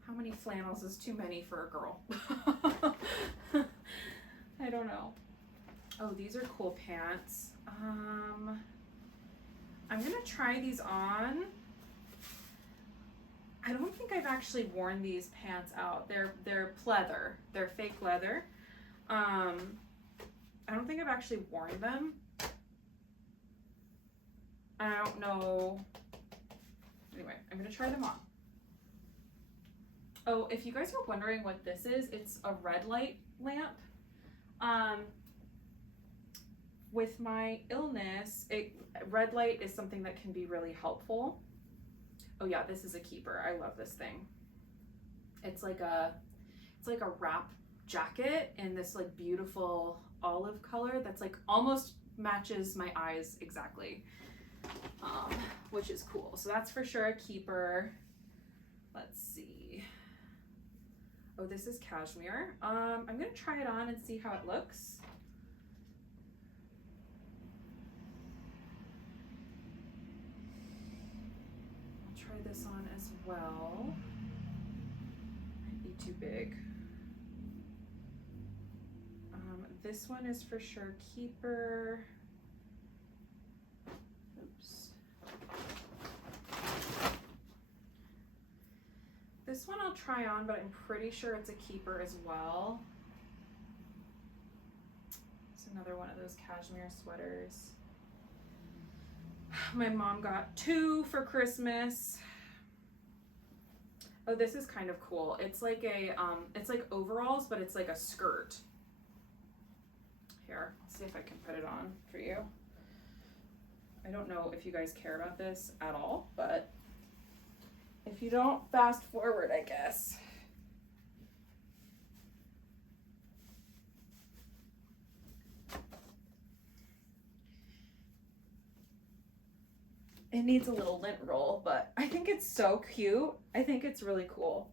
how many flannels is too many for a girl? I don't know. Oh, these are cool pants. I'm gonna try these on. I don't think I've actually worn these pants out. They're pleather. They're fake leather. I don't think I've actually worn them. I don't know. Anyway, I'm gonna try them on. Oh, if you guys are wondering what this is, it's a red light lamp. With my illness, red light is something that can be really helpful. Oh yeah, this is a keeper. I love this thing. It's like a wrap jacket in this like beautiful olive color that's like almost matches my eyes exactly, which is cool. So that's for sure a keeper. Let's see. Oh, this is cashmere. I'm gonna try it on and see how it looks. Try this on as well. Might be too big. This one is for sure keeper. Oops. This one I'll try on, but I'm pretty sure it's a keeper as well. It's another one of those cashmere sweaters. My mom got 2 for Christmas. Oh, this is kind of cool. It's like a, it's like overalls, but it's like a skirt. Here, let's see if I can put it on for you. I don't know if you guys care about this at all, but if you don't, fast forward, I guess. It needs a little lint roll, but I think it's so cute. I think it's really cool.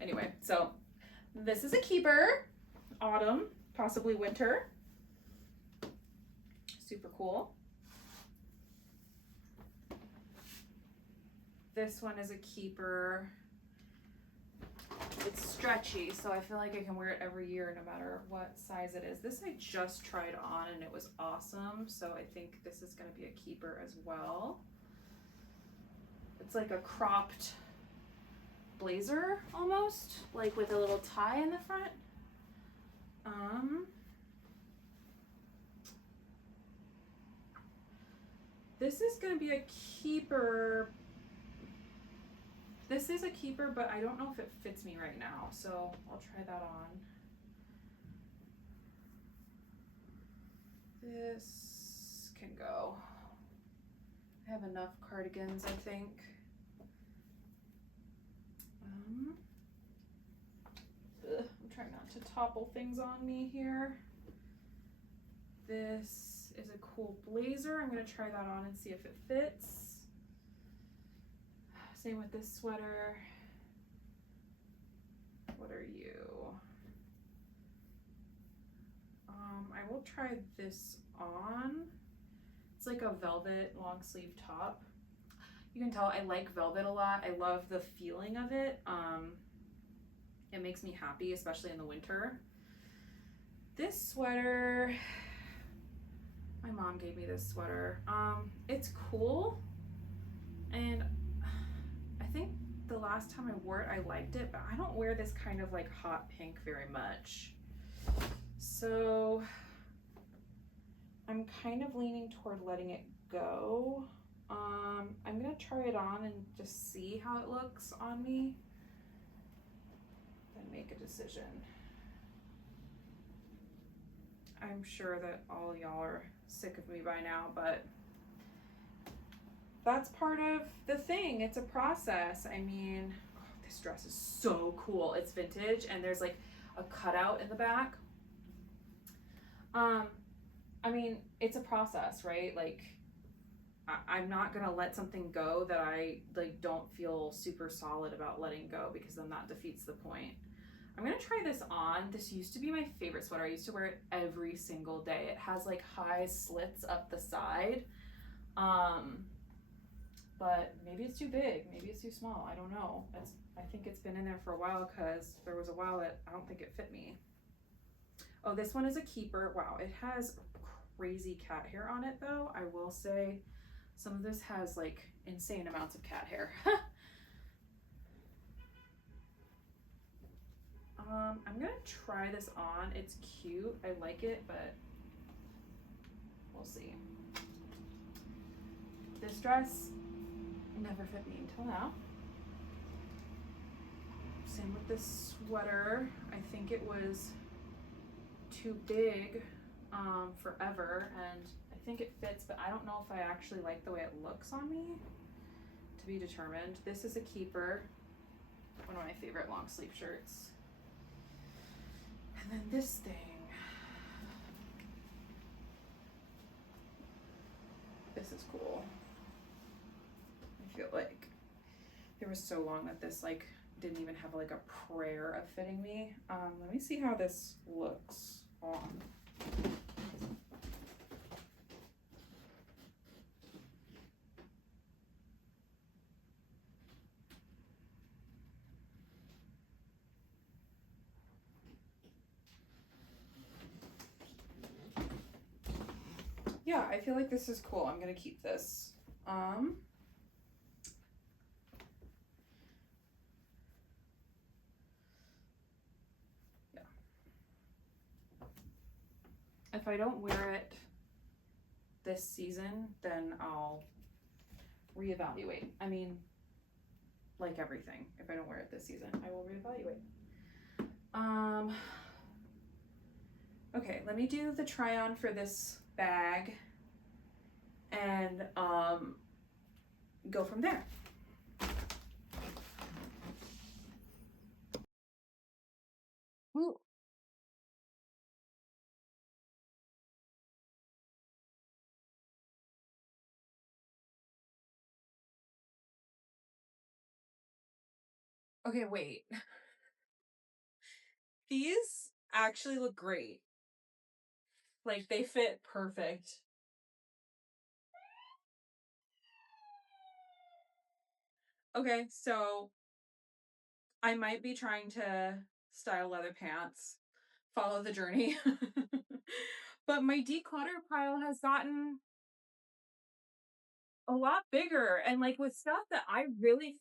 Anyway, so this is a keeper. Autumn, possibly winter. Super cool. This one is a keeper. It's stretchy, so I feel like I can wear it every year no matter what size it is. This I just tried on and it was awesome, so I think this is going to be a keeper as well. It's like a cropped blazer almost, like with a little tie in the front. This is going to be a keeper. This is a keeper, but I don't know if it fits me right now, so I'll try that on. This can go. I have enough cardigans, I think. I'm trying not to topple things on me here. This is a cool blazer. I'm going to try that on and see if it fits. Same with this sweater. What are you? I will try this on. It's like a velvet long sleeve top. You can tell I like velvet a lot. I love the feeling of it. It makes me happy, especially in the winter. This sweater, my mom gave me this sweater. It's cool, and I think the last time I wore it, I liked it, but I don't wear this kind of like hot pink very much. So I'm kind of leaning toward letting it go. I'm gonna try it on and just see how it looks on me, then make a decision. I'm sure that all y'all are sick of me by now, but that's part of the thing. It's a process. I mean, oh, this dress is so cool. It's vintage and there's like a cutout in the back. I mean, it's a process, right? Like, I'm not gonna let something go that I like don't feel super solid about letting go, because then that defeats the point. I'm gonna try this on. This used to be my favorite sweater. I used to wear it every single day. It has like high slits up the side. But maybe it's too big, maybe it's too small. I don't know. I think it's been in there for a while, because there was a while that I don't think it fit me. Oh, this one is a keeper. Wow, it has crazy cat hair on it though. I will say some of this has like insane amounts of cat hair. I'm gonna try this on. It's cute, I like it, but we'll see. This dress never fit me until now. Same with this sweater. I think it was too big forever, and I think it fits, but I don't know if I actually like the way it looks on me. To be determined. This is a keeper. One of my favorite long sleeve shirts. And then this thing. This is cool. I feel like there was so long that this like didn't even have like a prayer of fitting me. Let me see how this looks on. Yeah, I feel like this is cool. I'm gonna keep this. Yeah. If I don't wear it this season, then I'll reevaluate. I mean, like everything, if I don't wear it this season, I will reevaluate. Okay, let me do the try on for this bag and go from there. Ooh. Okay, wait. These actually look great. Like they fit perfect. Okay, so I might be trying to style leather pants, follow the journey. But my declutter pile has gotten a lot bigger and like with stuff that I really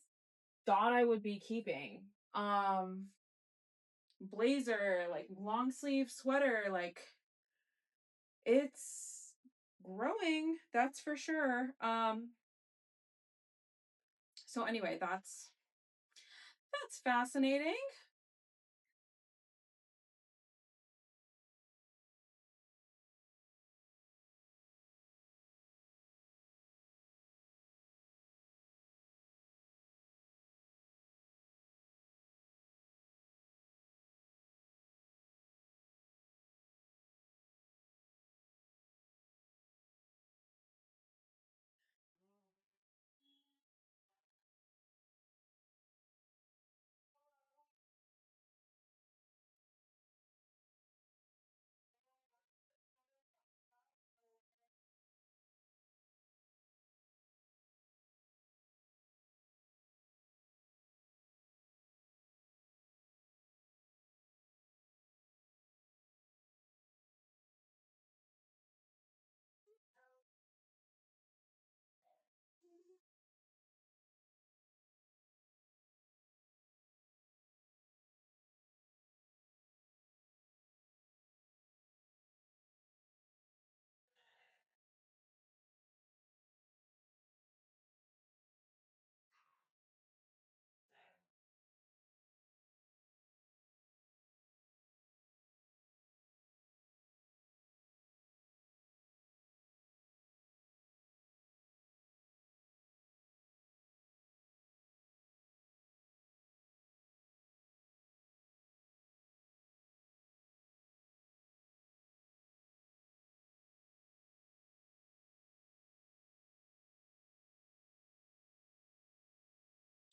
thought I would be keeping. Blazer, like long sleeve sweater, like it's growing, that's for sure. So anyway, that's fascinating.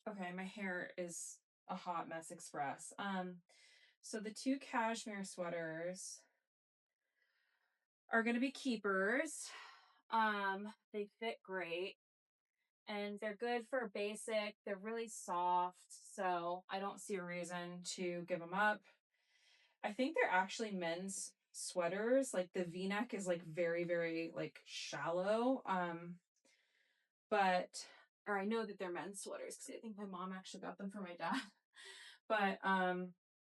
Okay, my hair is a hot mess express. So the two cashmere sweaters are gonna be keepers. They fit great and they're good for basic. They're really soft, so I don't see a reason to give them up. I think they're actually men's sweaters. Like the V-neck is like very, very like shallow. But or I know that they're men's sweaters because I think my mom actually got them for my dad. But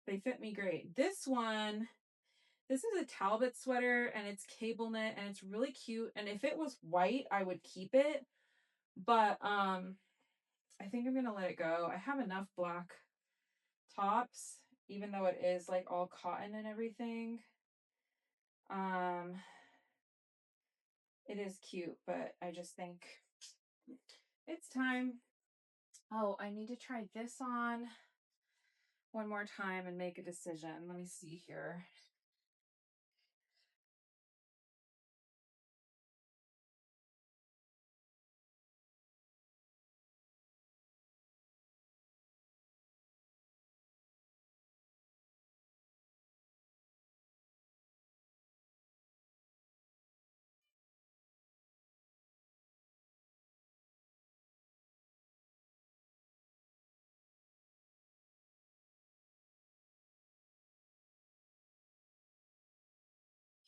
they fit me great. This is a Talbot sweater and it's cable knit and it's really cute. And if it was white, I would keep it. But I think I'm gonna let it go. I have enough black tops, even though it is like all cotton and everything. Um it is cute, but I just think it's time. Oh, I need to try this on one more time and make a decision. Let me see here.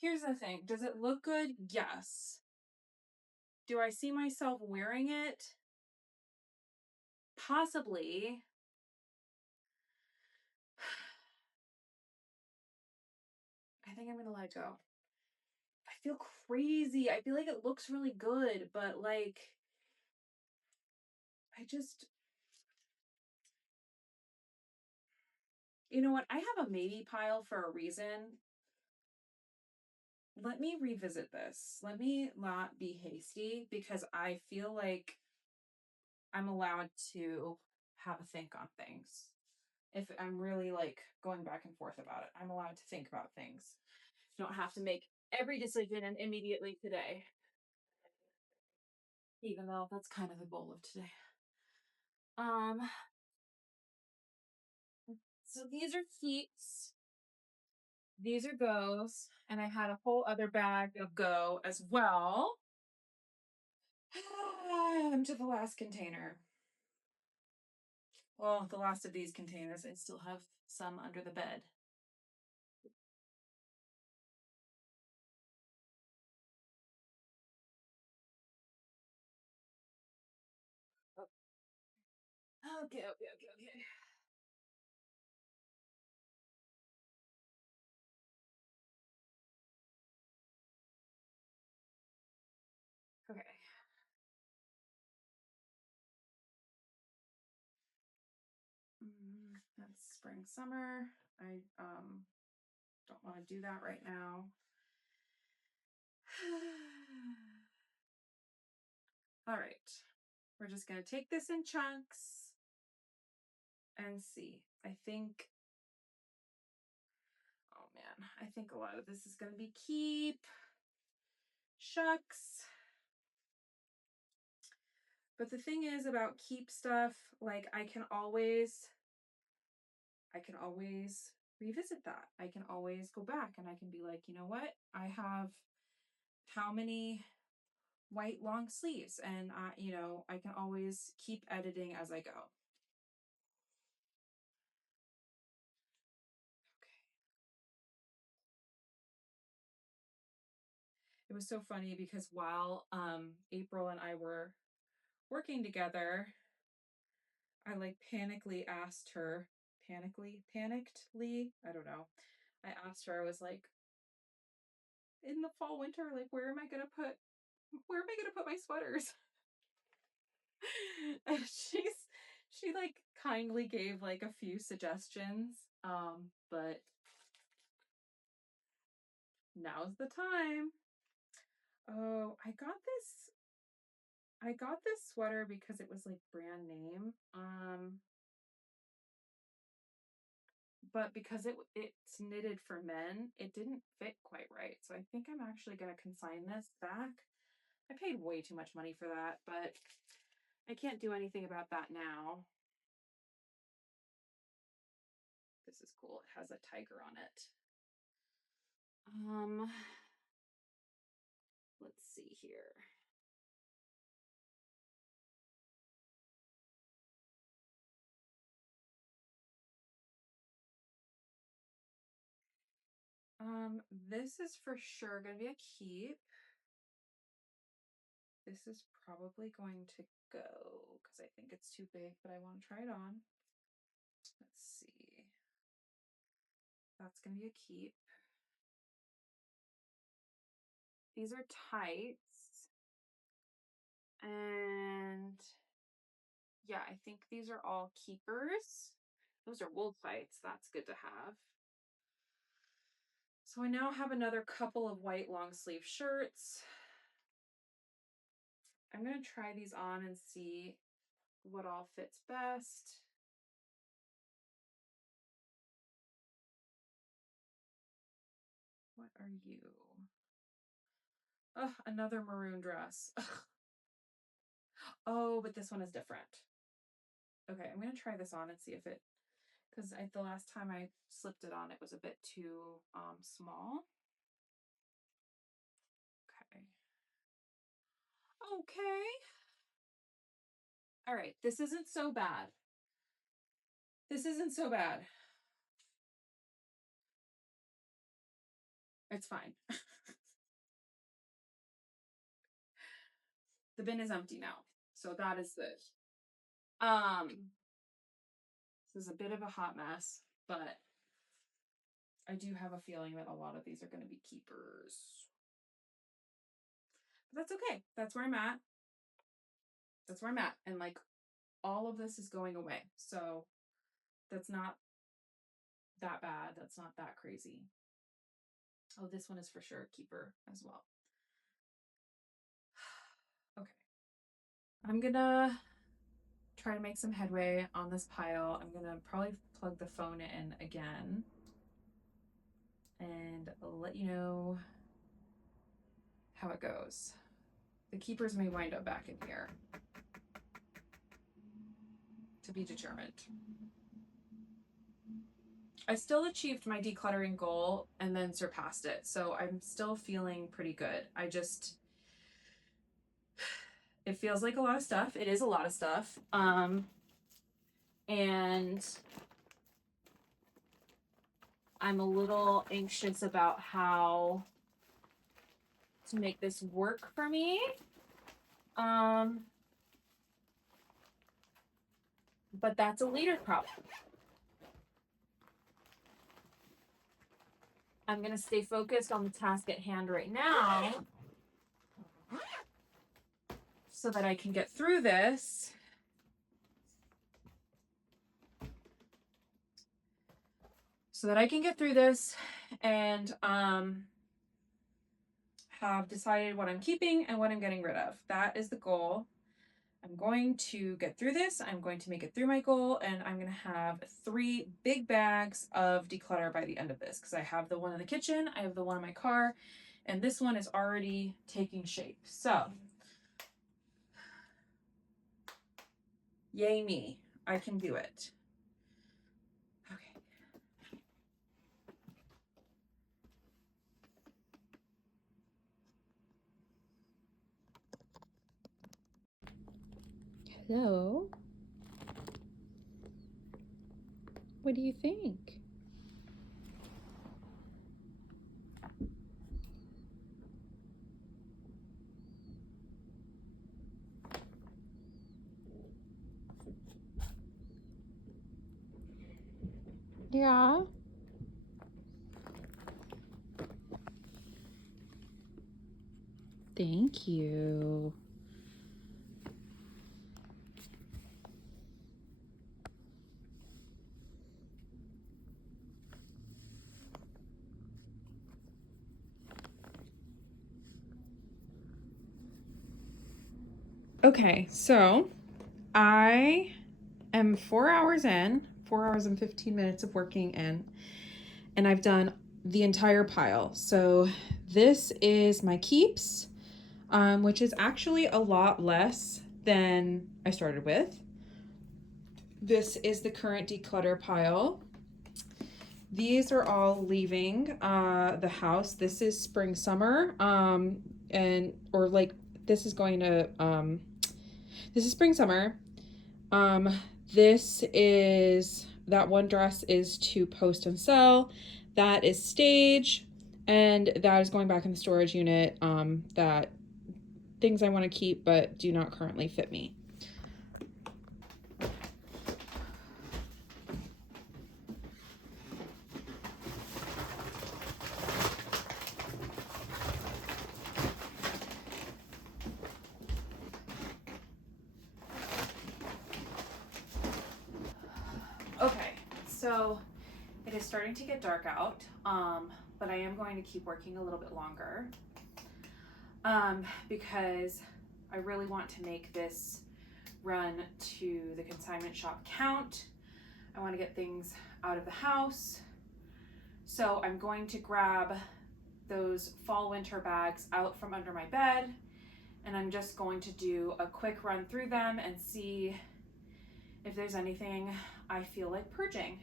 Here's the thing. Does it look good? Yes. Do I see myself wearing it? Possibly. I think I'm gonna let it go. I feel crazy. I feel like it looks really good, but like, I just, you know what? I have a maybe pile for a reason. let me revisit this. Let me not be hasty because I feel like I'm allowed to have a think on things. If I'm really like going back and forth about it, I'm allowed to think about things. You don't have to make every decision and immediately today. Even though that's kind of the goal of today. So these are keeps. These are goes, and I had a whole other bag of go as well. I'm to the last container. Well, the last of these containers. I still have some under the bed. Okay. Okay. That's spring, summer. I don't want to do that right now. All right. We're just going to take this in chunks and see. I think, oh man, I think a lot of this is going to be keep. Shucks. But the thing is about keep stuff, like I can always revisit that. I can always go back and I can be like, you know what? I have how many white long sleeves, and I can always keep editing as I go. Okay. It was so funny because while April and I were working together, I like panickedly, I don't know. I asked her, I was like, in the fall, winter, like, where am I gonna put my sweaters? And she like kindly gave like a few suggestions. But now's the time. Oh, I got this sweater because it was like brand name. But because it's knitted for men, it didn't fit quite right. So I think I'm actually gonna consign this back. I paid way too much money for that, but I can't do anything about that now. This is cool. It has a tiger on it. Let's see here. This is for sure gonna be a keep. This is probably going to go because I think it's too big, but I want to try it on. Let's see. That's gonna be a keep. These are tights. And yeah, I think these are all keepers. Those are wool tights. That's good to have. So I now have another couple of white long sleeve shirts. I'm going to try these on and see what all fits best. What are you? Oh, another maroon dress. Oh, but this one is different. Okay, I'm going to try this on and see if it, because the last time I slipped it on, it was a bit too small. Okay. Okay. All right, this isn't so bad. This isn't so bad. It's fine. The bin is empty now. So that is this. This is a bit of a hot mess, but I do have a feeling that a lot of these are going to be keepers. But that's okay. That's where I'm at. That's where I'm at. And like all of this is going away. So that's not that bad. That's not that crazy. Oh, this one is for sure a keeper as well. Okay. I'm gonna try to make some headway on this pile. I'm gonna probably plug the phone in again and I'll let you know how it goes. The keepers may wind up back in here. To be determined. I still achieved my decluttering goal and then surpassed it. So I'm still feeling pretty good. It feels like a lot of stuff. It is a lot of stuff. And I'm a little anxious about how to make this work for me. But that's a later problem. I'm going to stay focused on the task at hand right now so that I can get through this. And have decided what I'm keeping and what I'm getting rid of. That is the goal. I'm going to get through this. I'm going to make it through my goal, and I'm going to have 3 big bags of declutter by the end of this, because I have the one in the kitchen, I have the one in my car, and this one is already taking shape. So, yay me. I can do it. Okay. Hello. What do you think? Yeah. Thank you. Okay, so I am 4 hours in, 4 hours and 15 minutes of working in, and I've done the entire pile. So this is my keeps, which is actually a lot less than I started with. This is the current declutter pile. These are all leaving the house. This is spring summer, this is going to this is spring summer. This is, that one dress is to post and sell. That is stage, and that is going back in the storage unit. That things I want to keep but do not currently fit me. Okay, so it is starting to get dark out, but I am going to keep working a little bit longer because I really want to make this run to the consignment shop count. I want to get things out of the house. So I'm going to grab those fall winter bags out from under my bed, and I'm just going to do a quick run through them and see if there's anything I feel like purging.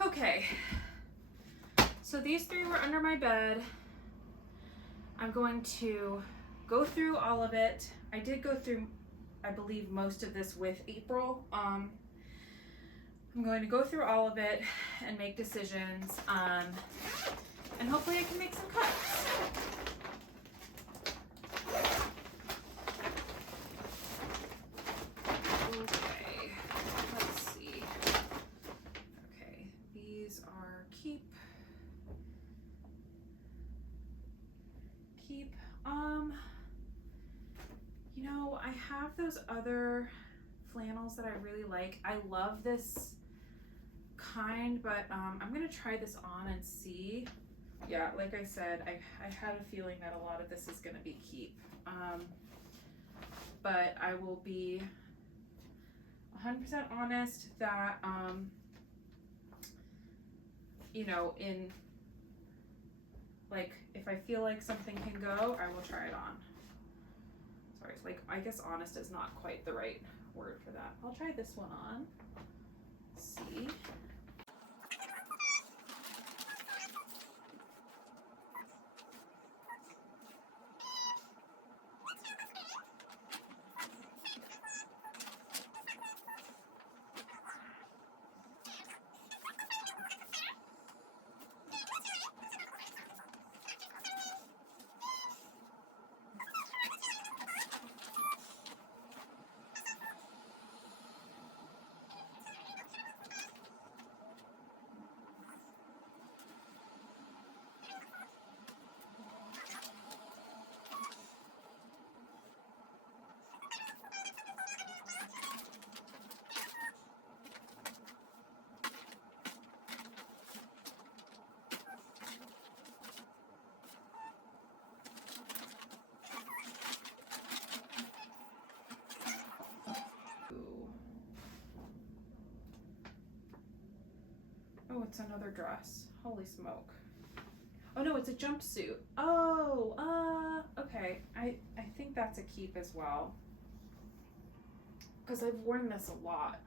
Okay, so these 3 were under my bed. I'm going to go through all of it. I did go through, I believe, most of this with April. I'm going to go through all of it and make decisions, and hopefully I can make some cuts. Okay, let's see. Okay, these are keep. You know, I have those other flannels that I really like. I love this kind, but I'm gonna try this on and see. Yeah, like I said, I had a feeling that a lot of this is gonna be keep. But I will be 100% honest that, you know, in, like, if I feel like something can go, I will try it on. Sorry, like, I guess honest is not quite the right word for that. I'll try this one on. See. Oh, it's another dress. Holy smoke. Oh no, it's a jumpsuit. Oh, okay. I think that's a keep as well. Because I've worn this a lot.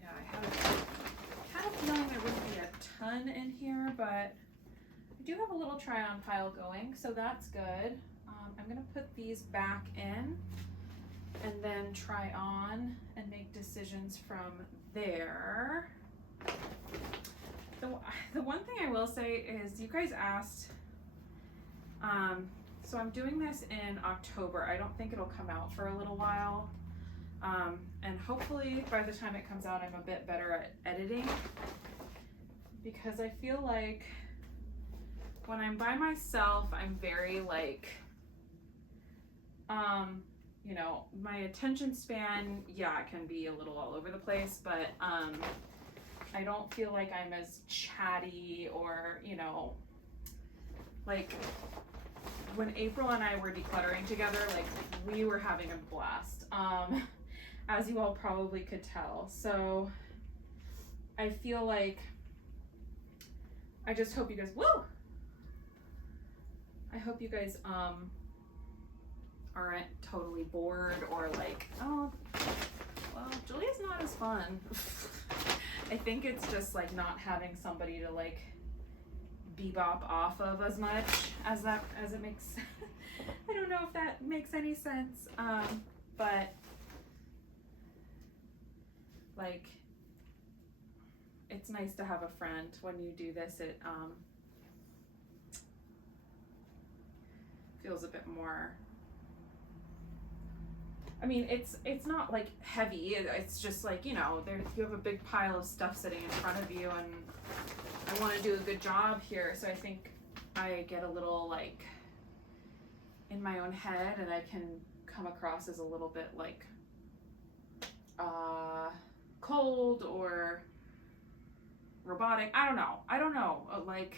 Yeah, I had a feeling there wouldn't be a ton in here, but I do have a little try on pile going, so that's good. I'm gonna put these back in and then try on and make decisions from there. The one thing I will say is you guys asked, so I'm doing this in October. I don't think it'll come out for a little while. And hopefully by the time it comes out, I'm a bit better at editing, because I feel like when I'm by myself, I'm very like, you know, my attention span, yeah, it can be a little all over the place, but I don't feel like I'm as chatty or, you know, like when April and I were decluttering together, like we were having a blast, as you all probably could tell. So I feel like I just hope you guys, woo! I hope you guys aren't totally bored or like, oh, well, Julia's not as fun. I think it's just like not having somebody to like bebop off of as much as it makes. I don't know if that makes any sense, but like it's nice to have a friend when you do this. It feels a bit more, I mean, it's not like heavy. It's just like, you know, you have a big pile of stuff sitting in front of you, and I want to do a good job here. So I think I get a little like in my own head, and I can come across as a little bit like cold or robotic. I don't know. Like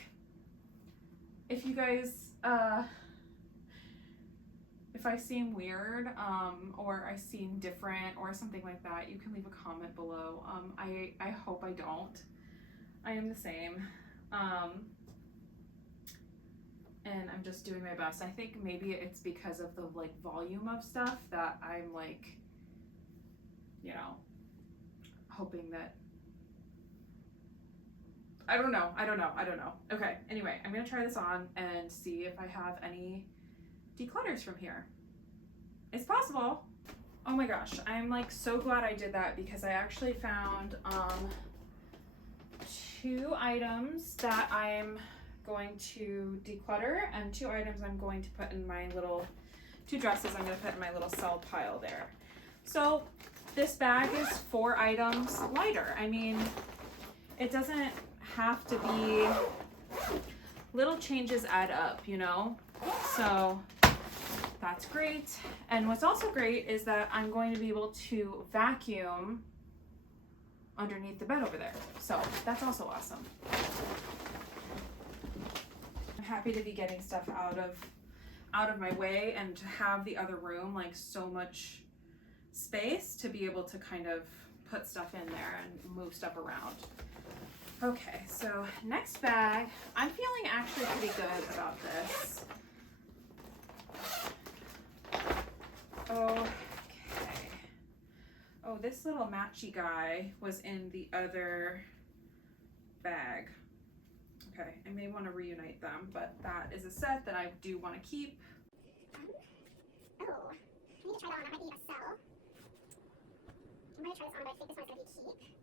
if you guys if I seem weird, or I seem different or something like that, you can leave a comment below. I hope I don't. I am the same. And I'm just doing my best. I think maybe it's because of the like volume of stuff that I'm like, you know, hoping that, I don't know. Okay, anyway, I'm gonna try this on and see if I have any declutters from here. It's possible. Oh my gosh, I'm like so glad I did that, because I actually found 2 items that I'm going to declutter, and 2 items I'm going to put in my little, 2 dresses I'm going to put in my little sell pile there. So this bag is 4 items lighter. I mean, it doesn't have to be, little changes add up, you know? So that's great. And what's also great is that I'm going to be able to vacuum underneath the bed over there. So that's also awesome. I'm happy to be getting stuff out of my way and to have the other room like so much space to be able to kind of put stuff in there and move stuff around. Okay, so next bag. I'm feeling actually pretty good about this. Okay. Oh, this little matchy guy was in the other bag. Okay, I may want to reunite them, but that is a set that I do want to keep. Oh, I need to try that on. That might be a sell. I'm going to try this on, but I think this one's going to be keep.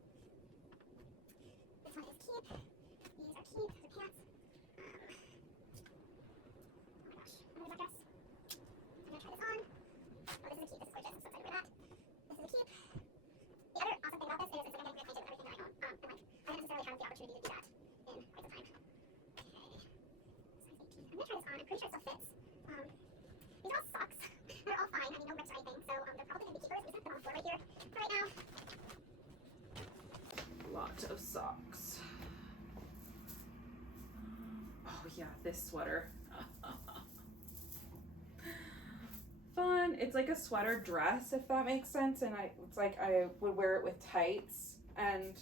This one is keep. These are keep. Those are pants. Oh my gosh. What is that dress? I'm going to try this on. Oh, this is a keep. This is gorgeous. I'm so excited for that. This is a keep. The other awesome thing about this is it's going to get reacquainted with everything that I own. And like, I don't necessarily have the opportunity to do that in quite some time. Okay. Size 18. I'm going to try this on. I'm pretty sure it still fits. These are all socks. They're all fine. I mean, no rips or anything. So they're probably going to be keepers. I'm just going to put them on the floor right here for right now. Lot of socks. Oh yeah, this sweater. Fun. It's like a sweater dress, if that makes sense, and it's like I would wear it with tights, and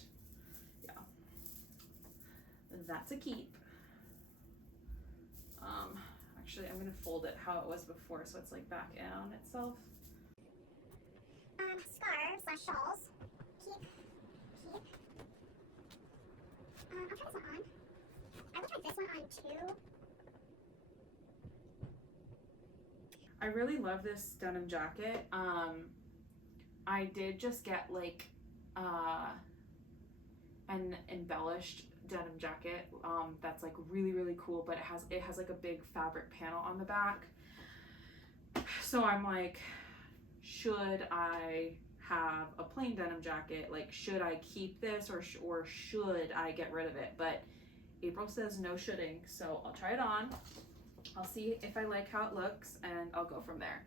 yeah, that's a keep. Actually, I'm gonna fold it how it was before, so it's like back in on itself. Scarves / shawls. Keep. I'll try this one on. I will try this one on too. I really love this denim jacket. I did just get like an embellished denim jacket that's like really cool, but it has like a big fabric panel on the back. So I'm like, should I have a plain denim jacket? Like, should I keep this or should I get rid of it? But April says no shoulding, so I'll try it on. I'll see if I like how it looks, and I'll go from there.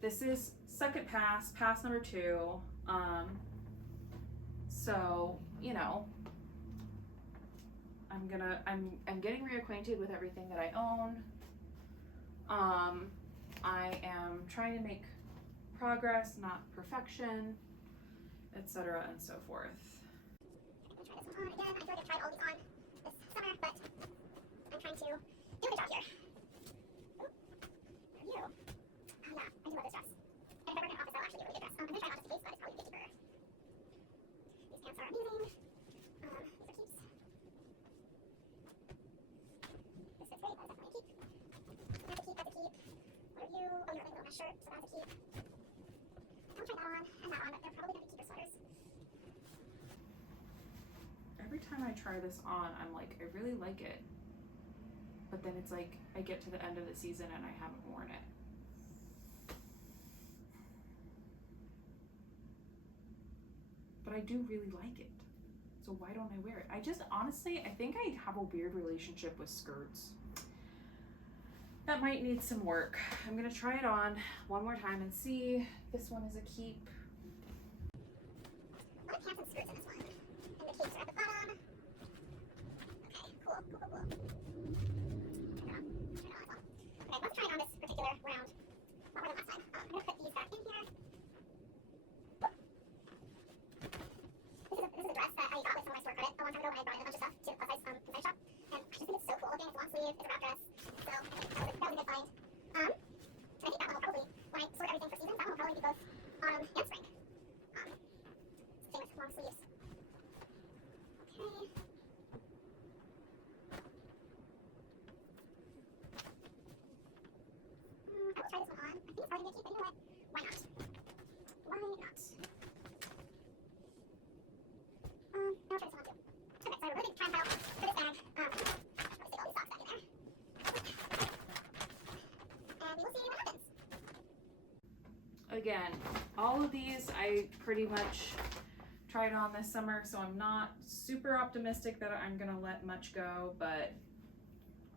This is second pass number 2. So, you know, I'm getting reacquainted with everything that I own. I am trying to make progress, not perfection, etc. and so forth. I'm going to try this one on again. I feel like I've tried all these on this summer, but I'm trying to do a good job here. Ooh, for you. Oh yeah, I do love this dress. And if I work in an office, that'll actually be a really good dress. I'm going to try it on just in case, but it's probably a good keeper. These pants are amazing. These are keeps. This fits great. That's definitely a keep. That's a keep. What are you? Oh, you're like a little mesh shirt, so that's a keep. I'll try that on and that on, but they're probably going to be keeper sweaters. Every time I try this on, I'm like, I really like it. But then it's like, I get to the end of the season and I haven't worn it. But I do really like it. So why don't I wear it? I just, honestly, I think I have a weird relationship with skirts. That might need some work. I'm gonna try it on one more time and see. This one is a keep. A lot of pants and skirts in this one. And the capes are at the bottom. Okay, cool. Try that on. Okay, let's try it on this particular round. Not more than last time. I'm gonna put these back in here. This is a dress that I got with some of my store credit a long time ago when I brought in a bunch of stuff to a size consignment shop. And I just think it's so cool looking. It's long sleeve, it's a wrap dress. So that was a good find. And I think that one will probably, when I sort everything for seasons, that one will probably be both autumn and spring. Same with long sleeves. Okay. I will try this one on. I think it's probably going to keep, but you know what? Why not? Why not? I'll try this one on too. Okay, so I have a really big time pile for this bag. Let me stick all these socks back in there. And we will see what happens. Again, all of these I pretty much tried on this summer, so I'm not super optimistic that I'm gonna let much go, but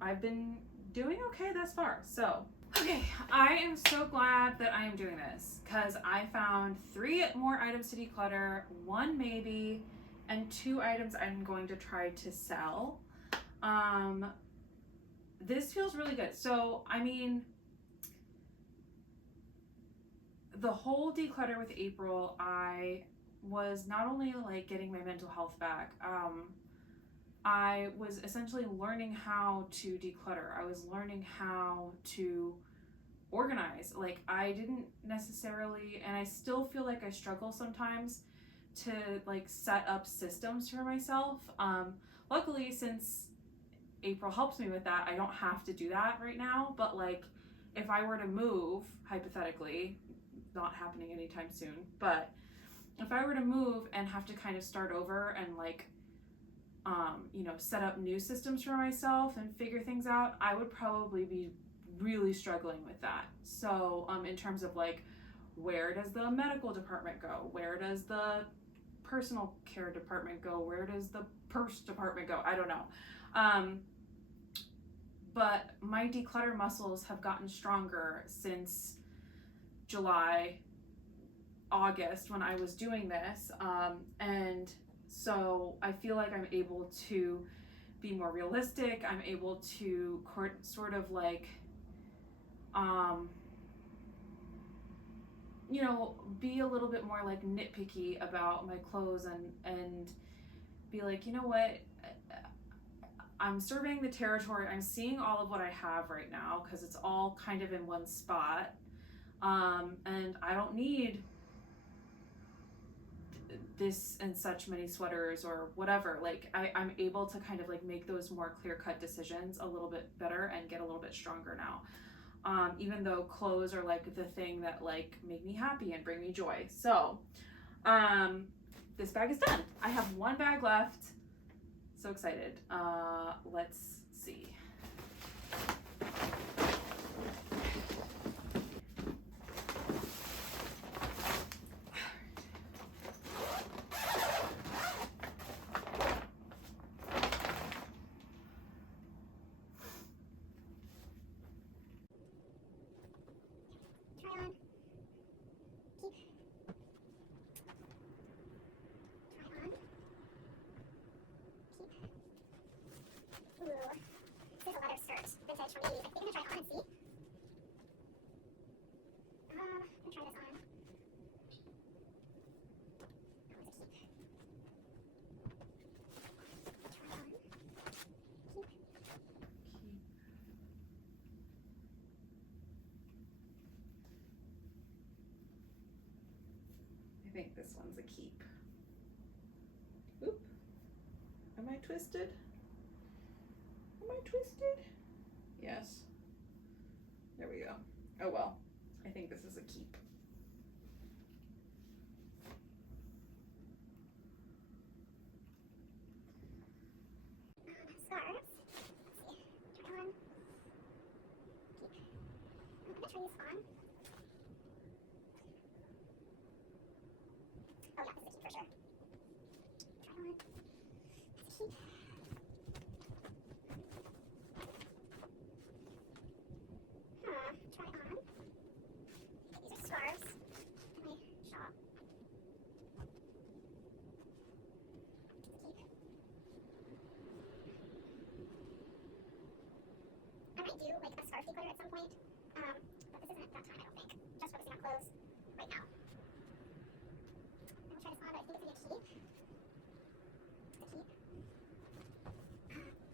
I've been doing okay thus far. So Okay, I am so glad that I am doing this because I found 3 more items to declutter, 1 maybe, and 2 items I'm going to try to sell. This feels really good. So, I mean, the whole declutter with April, I was not only like getting my mental health back, I was essentially learning how to declutter. I was learning how to organize. Like, I didn't necessarily, and I still feel like I struggle sometimes to like set up systems for myself. Luckily, since April helps me with that, I don't have to do that right now. But like, if I were to move, hypothetically, not happening anytime soon, but if I were to move and have to kind of start over and like, set up new systems for myself and figure things out, I would probably be really struggling with that. So, in terms of like, where does the medical department go? Where does the personal care department go? Where does the purse department go? I don't know. But my declutter muscles have gotten stronger since July, August when I was doing this. And so I feel like I'm able to be more realistic. I'm able to sort of like, be a little bit more like nitpicky about my clothes and be like, you know what? I'm surveying the territory. I'm seeing all of what I have right now because it's all kind of in one spot. And I don't need this and such many sweaters or whatever. Like, I'm able to kind of like make those more clear-cut decisions a little bit better and get a little bit stronger now. Even though clothes are like the thing that like make me happy and bring me joy. So, this bag is done. I have 1 bag left. So excited. Let's see. Try on. Keep. Try on. Keep. Ooh. This is a leather skirt. Vintage from the 80s. I think I'm gonna try it on and see. I'm gonna try this on. That one's a keep. Try on. Keep. I think this one's a keep. Oop. Am I twisted? Am I twisted? Yes. There we go. Oh well. I think this is a keep. Scarves. Let's see. Try on. Keep. I'm gonna try this on. Oh yeah, this is a keep for sure. Try on. It's a keep. Try on. These are scarves in my shop. It's a keep. I might do like a scarf declutter at some point, but this isn't that time, I don't think. Just focusing on clothes right now. I'm gonna try this on, but I think it's gonna be a keep. It's a keep.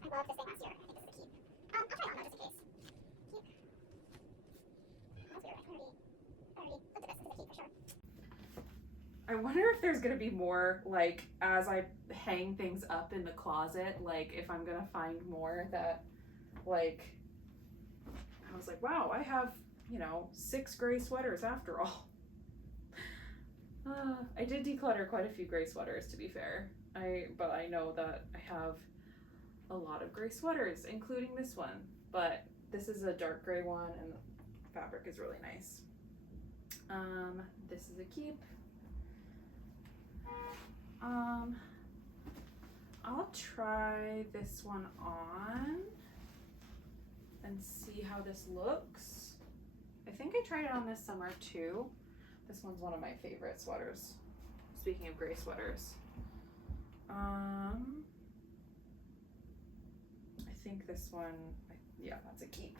I loved this thing last year. I think this is a keep. I'll try it on though, just in case. Keep. That's weird. I already looked at this. This is a keep for sure. I wonder if there's gonna be more, like, as I hang things up in the closet, like, if I'm gonna find more that, like, I was like, wow, I have, 6 gray sweaters after all. I did declutter quite a few gray sweaters, to be fair. But I know that I have a lot of gray sweaters, including this one. But this is a dark gray one, and the fabric is really nice. This is a keep. I'll try this one on and see how this looks. I think I tried it on this summer too. This one's one of my favorite sweaters. Speaking of gray sweaters. I think this one, yeah, that's a keep.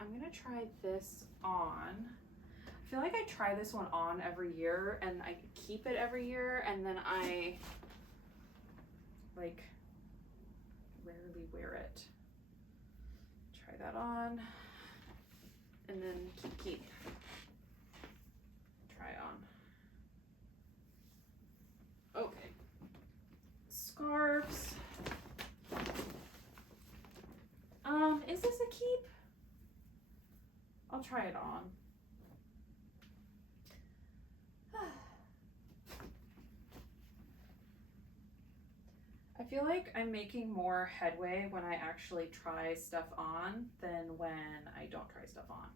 I'm gonna try this on. I feel like I try this one on every year and I keep it every year, and then I like rarely wear it. Try that on and then keep. Try on. Okay. Scarves. Is this a keep? I'll try it on. I feel like I'm making more headway when I actually try stuff on than when I don't try stuff on.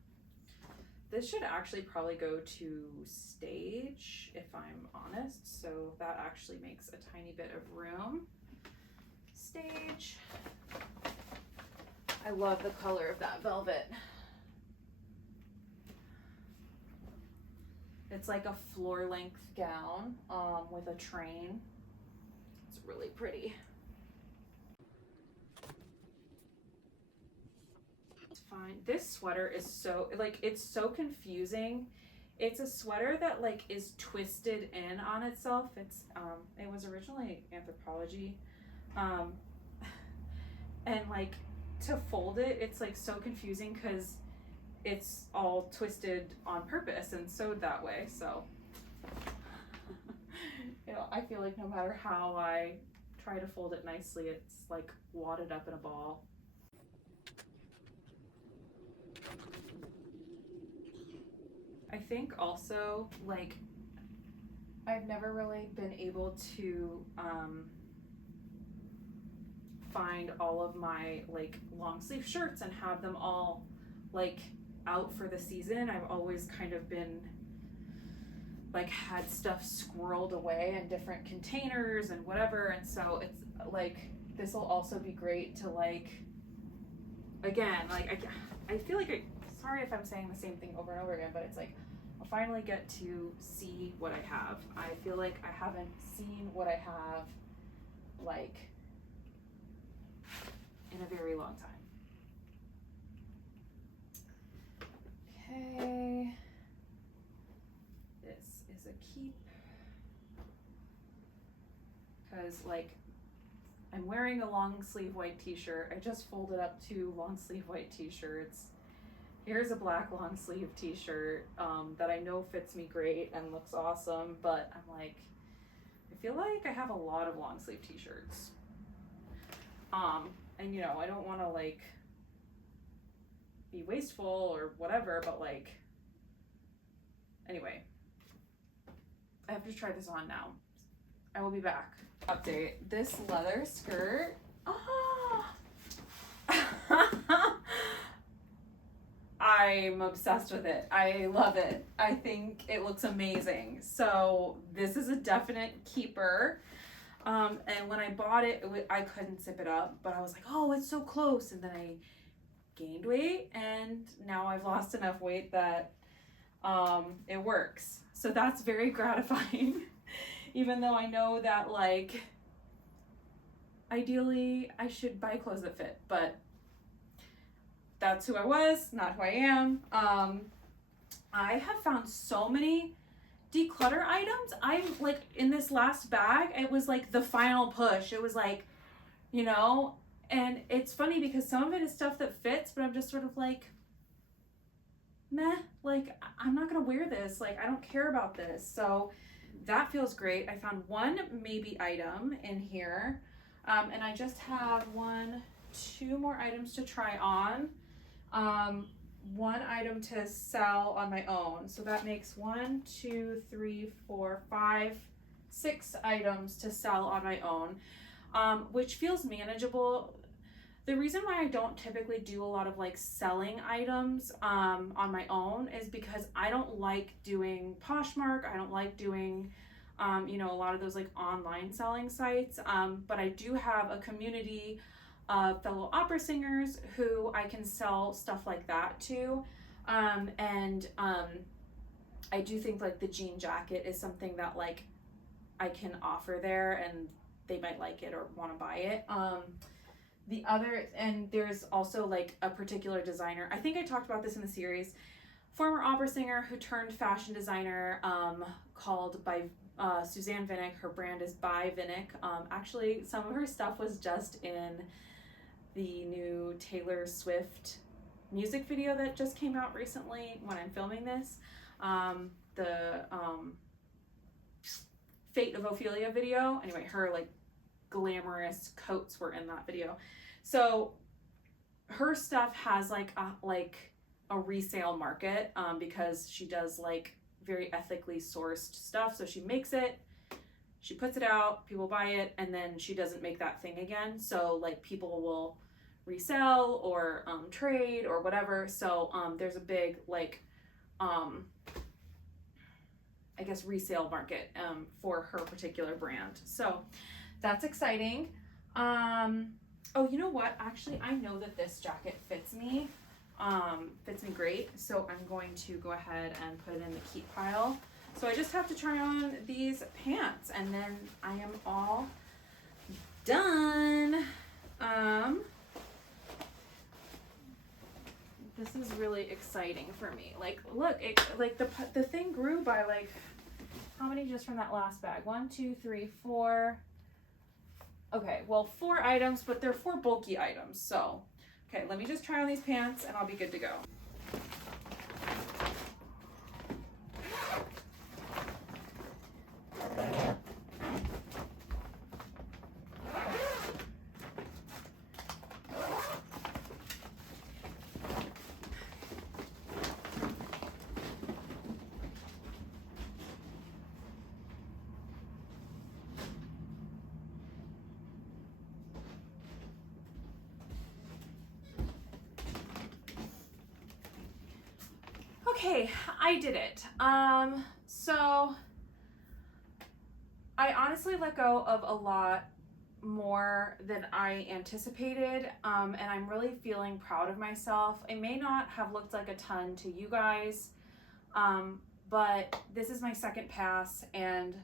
This should actually probably go to stage if I'm honest, so that actually makes a tiny bit of room. Stage. I love the color of that velvet. It's like a floor length gown with a train. It's really pretty. It's fine. This sweater is so, like, it's so confusing. It's a sweater that like is twisted in on itself. It's it was originally Anthropologie. And like to fold it, it's like so confusing because it's all twisted on purpose and sewed that way. So you know, I feel like no matter how I try to fold it nicely, it's like wadded up in a ball. I think also like I've never really been able to find all of my like long sleeve shirts and have them all like out for the season. I've always kind of been like had stuff squirreled away in different containers and whatever, and so it's like this will also be great to like, again, like I feel like sorry if I'm saying the same thing over and over again, but it's like I'll finally get to see what I have. I feel like I haven't seen what I have like in a very long time. Okay, this is a keep because like I'm wearing a long sleeve white t-shirt. I just folded up 2 long sleeve white t-shirts. Here's a black long sleeve t-shirt that I know fits me great and looks awesome, but I'm like, I feel like I have a lot of long sleeve t-shirts. And you know, I don't want to like be wasteful or whatever, but like, anyway, I have to try this on now. I will be back. Update. This leather skirt. Oh! I'm obsessed with it. I love it. I think it looks amazing. So this is a definite keeper. And when I bought it, I couldn't zip it up, but I was like, oh, it's so close. And then I gained weight, and now I've lost enough weight that it works. So that's very gratifying. Even though I know that like ideally I should buy clothes that fit, but that's who I was, not who I am. I have found so many declutter items. I'm like, in this last bag, it was like the final push. It was like, you know, and it's funny because some of it is stuff that fits, but I'm just sort of like, meh, like I'm not gonna wear this. Like I don't care about this. So that feels great. I found 1 maybe item in here. And I just have 2 more items to try on. 1 item to sell on my own. So that makes 1, 2, 3, 4, 5, 6 items to sell on my own, which feels manageable. The reason why I don't typically do a lot of like selling items on my own is because I don't like doing Poshmark. I don't like doing you know, a lot of those like online selling sites. But I do have a community fellow opera singers who I can sell stuff like that to. I do think like the jean jacket is something that like I can offer there and they might like it or want to buy it. And there's also like a particular designer. I think I talked about this in the series. Former opera singer who turned fashion designer, called by Suzanne Vinnick. Her brand is by Vinnick. Actually, some of her stuff was just in the new Taylor Swift music video that just came out recently when I'm filming this. The Fate of Ophelia video. Anyway, her like glamorous coats were in that video. So her stuff has like a resale market, because she does like very ethically sourced stuff. So she makes it, she puts it out, people buy it, and then she doesn't make that thing again. So like people will resell or trade or whatever. So there's a big like I guess resale market for her particular brand. So that's exciting. Oh, you know what? Actually, I know that this jacket fits me great. So I'm going to go ahead and put it in the keep pile. So I just have to try on these pants and then I am all done. This is really exciting for me. Like, look, it like the thing grew by like, how many just from that last bag? 1, 2, 3, 4. Okay, well, 4 items, but they're 4 bulky items. So, okay, let me just try on these pants and I'll be good to go. Okay, I did it. So I honestly let go of a lot more than I anticipated, and I'm really feeling proud of myself. It may not have looked like a ton to you guys, but this is my second pass, and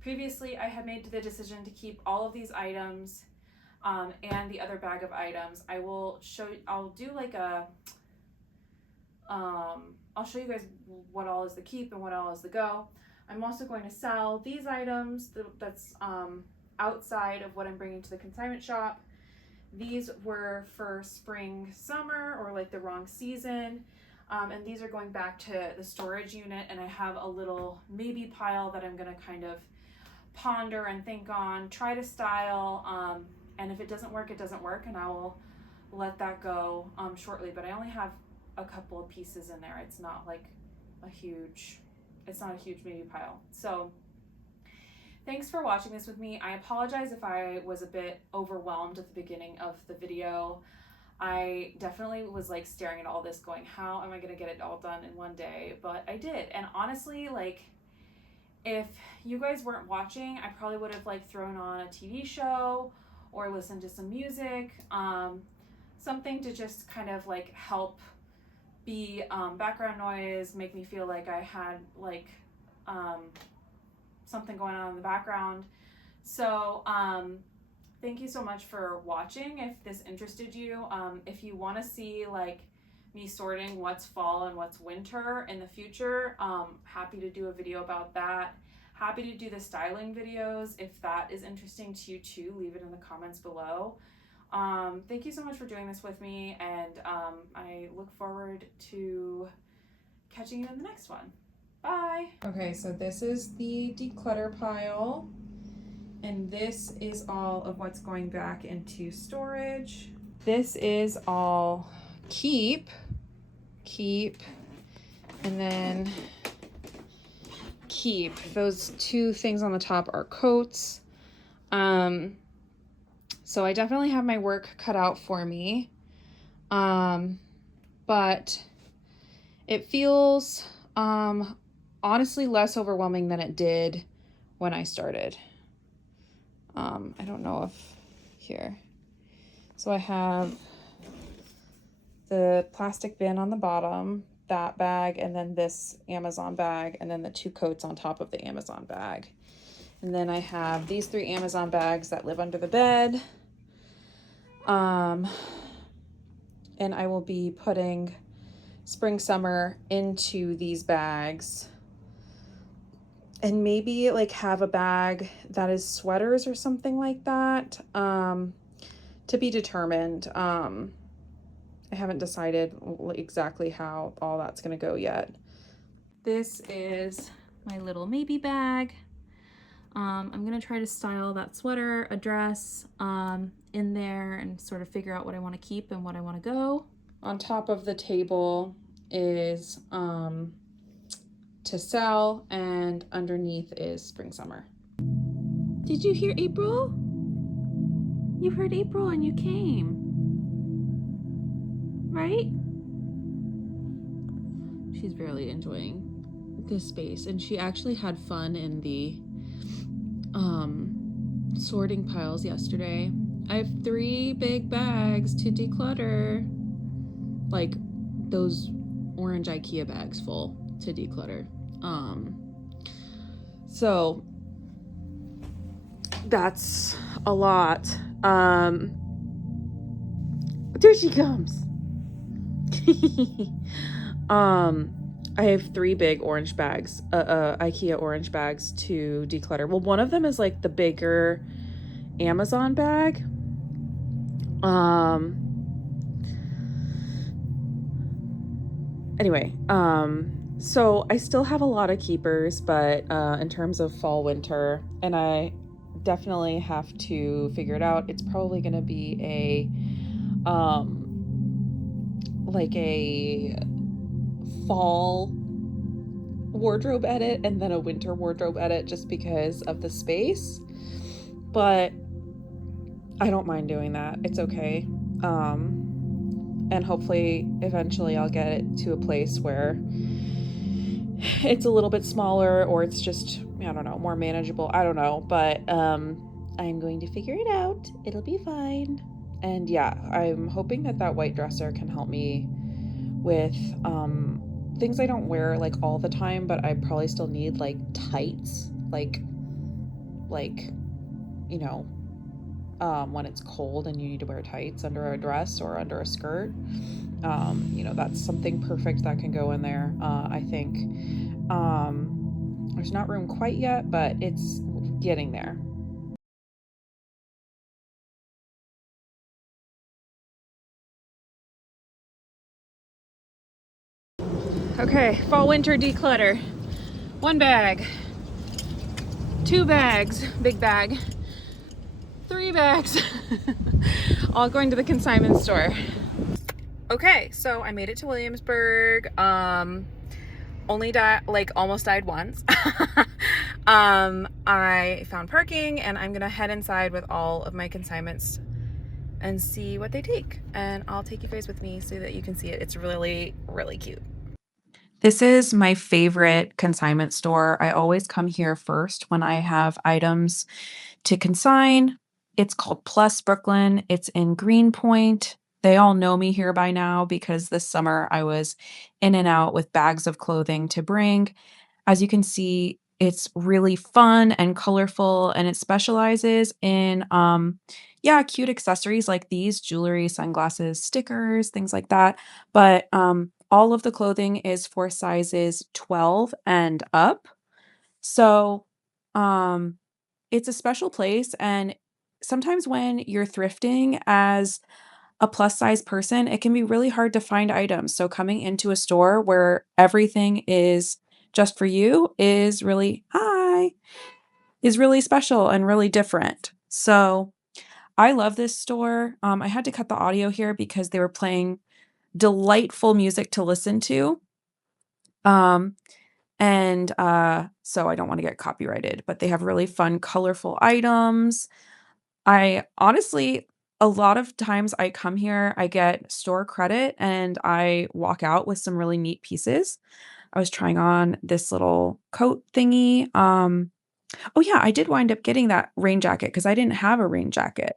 previously I had made the decision to keep all of these items, and the other bag of items. I'll do like a I'll show you guys what all is the keep and what all is the go. I'm also going to sell these items that's outside of what I'm bringing to the consignment shop. These were for spring, summer, or like the wrong season. And these are going back to the storage unit, and I have a little maybe pile that I'm gonna kind of ponder and think on, try to style, and if it doesn't work, it doesn't work, and I will let that go shortly. But I only have a couple of pieces in there. It's not like it's not a huge maybe pile. So thanks for watching this with me. I apologize if I was a bit overwhelmed at the beginning of the video. I definitely was like staring at all this going, how am I gonna get it all done in one day? But I did. And honestly, like, if you guys weren't watching, I probably would have like thrown on a TV show or listened to some music, something to just kind of like help be background noise, make me feel like I had like something going on in the background. So thank you so much for watching. If this interested you, if you want to see like me sorting what's fall and what's winter in the future, happy to do a video about that. Happy to do the styling videos. If that is interesting to you too, leave it in the comments below. Thank you so much for doing this with me, and I look forward to catching you in the next one. Bye! Okay, so this is the declutter pile, and this is all of what's going back into storage. This is all keep, and then keep. Those 2 things on the top are coats. So I definitely have my work cut out for me, but it feels honestly less overwhelming than it did when I started. I don't know if here. So I have the plastic bin on the bottom, that bag, and then this Amazon bag, and then the 2 coats on top of the Amazon bag. And then I have these 3 Amazon bags that live under the bed. And I will be putting spring summer into these bags, and maybe like have a bag that is sweaters or something like that, to be determined. I haven't decided exactly how all that's going to go yet. This is my little maybe bag. I'm going to try to style that sweater, a dress, in there, and sort of figure out what I want to keep and what I want to go. On top of the table is to sell, and underneath is spring summer. Did you hear April? You heard April and you came, right? She's really enjoying this space, and she actually had fun in the sorting piles yesterday. I have 3 big bags to declutter, like those orange IKEA bags full to declutter. So that's a lot. There she comes. I have 3 big orange bags, IKEA orange bags to declutter. Well, one of them is like the bigger Amazon bag. Anyway, so I still have a lot of keepers, but in terms of fall, winter, and I definitely have to figure it out. It's probably going to be like a fall wardrobe edit and then a winter wardrobe edit, just because of the space. But I don't mind doing that. It's okay. And hopefully eventually I'll get it to a place where it's a little bit smaller, or it's just, I don't know, more manageable. I don't know, but I'm going to figure it out. It'll be fine. And yeah, I'm hoping that that white dresser can help me with things I don't wear like all the time, but I probably still need, like tights, like you know, when it's cold and you need to wear tights under a dress or under a skirt. You know, that's something perfect that can go in there. I think there's not room quite yet, but it's getting there. Okay, fall winter declutter. 1 bag, 2 bags, big bag, 3 bags, all going to the consignment store. Okay, so I made it to Williamsburg. Only almost died once. I found parking, and I'm gonna head inside with all of my consignments and see what they take. And I'll take you guys with me so that you can see it. It's really, really cute. This is my favorite consignment store. I always come here first when I have items to consign. It's called Plus Brooklyn. It's in Greenpoint. They all know me here by now because this summer I was in and out with bags of clothing to bring. As you can see, it's really fun and colorful, and it specializes in yeah, cute accessories like these, jewelry, sunglasses, stickers, things like that. But all of the clothing is for sizes 12 and up. So um it's a special place, and sometimes when you're thrifting as a plus size person, it can be really hard to find items. So coming into a store where everything is just for you is really special and really different. So I love this store. I had to cut the audio here because they were playing delightful music to listen to. So I don't want to get copyrighted, but they have really fun, colorful items. I honestly, a lot of times I come here, I get store credit, and I walk out with some really neat pieces. I was trying on this little coat thingy. Oh yeah, I did wind up getting that rain jacket because I didn't have a rain jacket.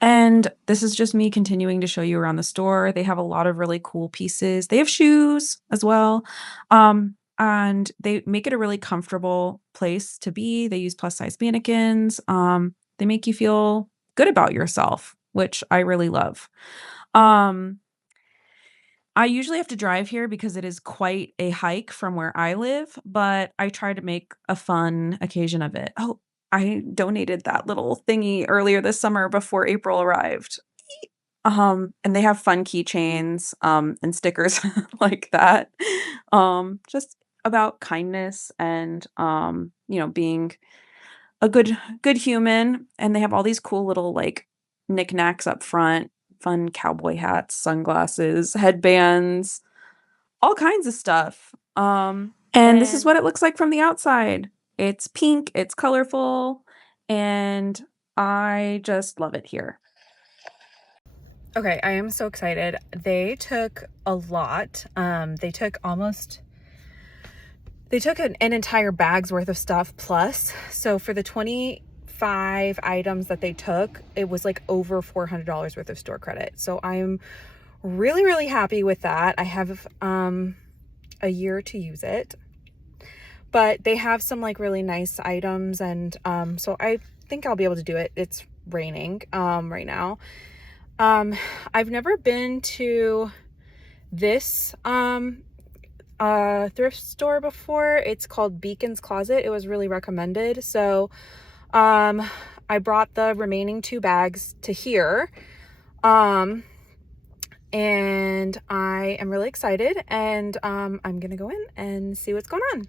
And this is just me continuing to show you around the store. They have a lot of really cool pieces. They have shoes as well. And they make it a really comfortable place to be. They use plus size mannequins. They make you feel good about yourself, which I really love. Um, I usually have to drive here because it is quite a hike from where I live, but I try to make a fun occasion of it. Oh, I donated that little thingy earlier this summer before April arrived. And they have fun keychains, and stickers like that. Just about kindness and, being a good human, and they have all these cool little, like, knickknacks up front, fun cowboy hats, sunglasses, headbands, all kinds of stuff. And this is what it looks like from the outside. It's pink, it's colorful, and I just love it here. Okay, I am so excited. They took a lot. They took an entire bag's worth of stuff plus. So for the 25 items that they took, it was like over $400 worth of store credit. So I'm really, really happy with that. I have a year to use it. But they have some like really nice items, and so I think I'll be able to do it. It's raining right now. I've never been to this thrift store before. It's called Beacon's Closet. It was really recommended. So I brought the remaining 2 bags to here. And I am really excited, and I'm gonna go in and see what's going on.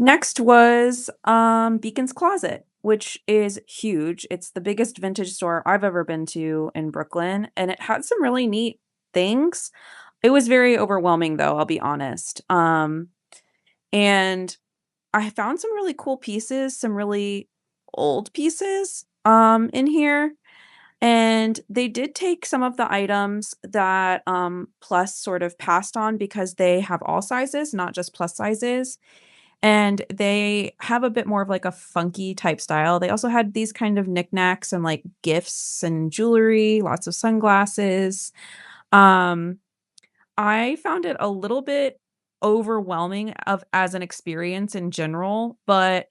Next was Beacon's Closet, which is huge. It's the biggest vintage store I've ever been to in Brooklyn, and it had some really neat things. It was very overwhelming though, I'll be honest. And I found some really cool pieces, some really old pieces in here. And they did take some of the items that Plus sort of passed on because they have all sizes, not just plus sizes. And they have a bit more of like a funky type style. They also had these kind of knickknacks and like gifts and jewelry, lots of sunglasses. Um, I found it a little bit overwhelming of as an experience in general, but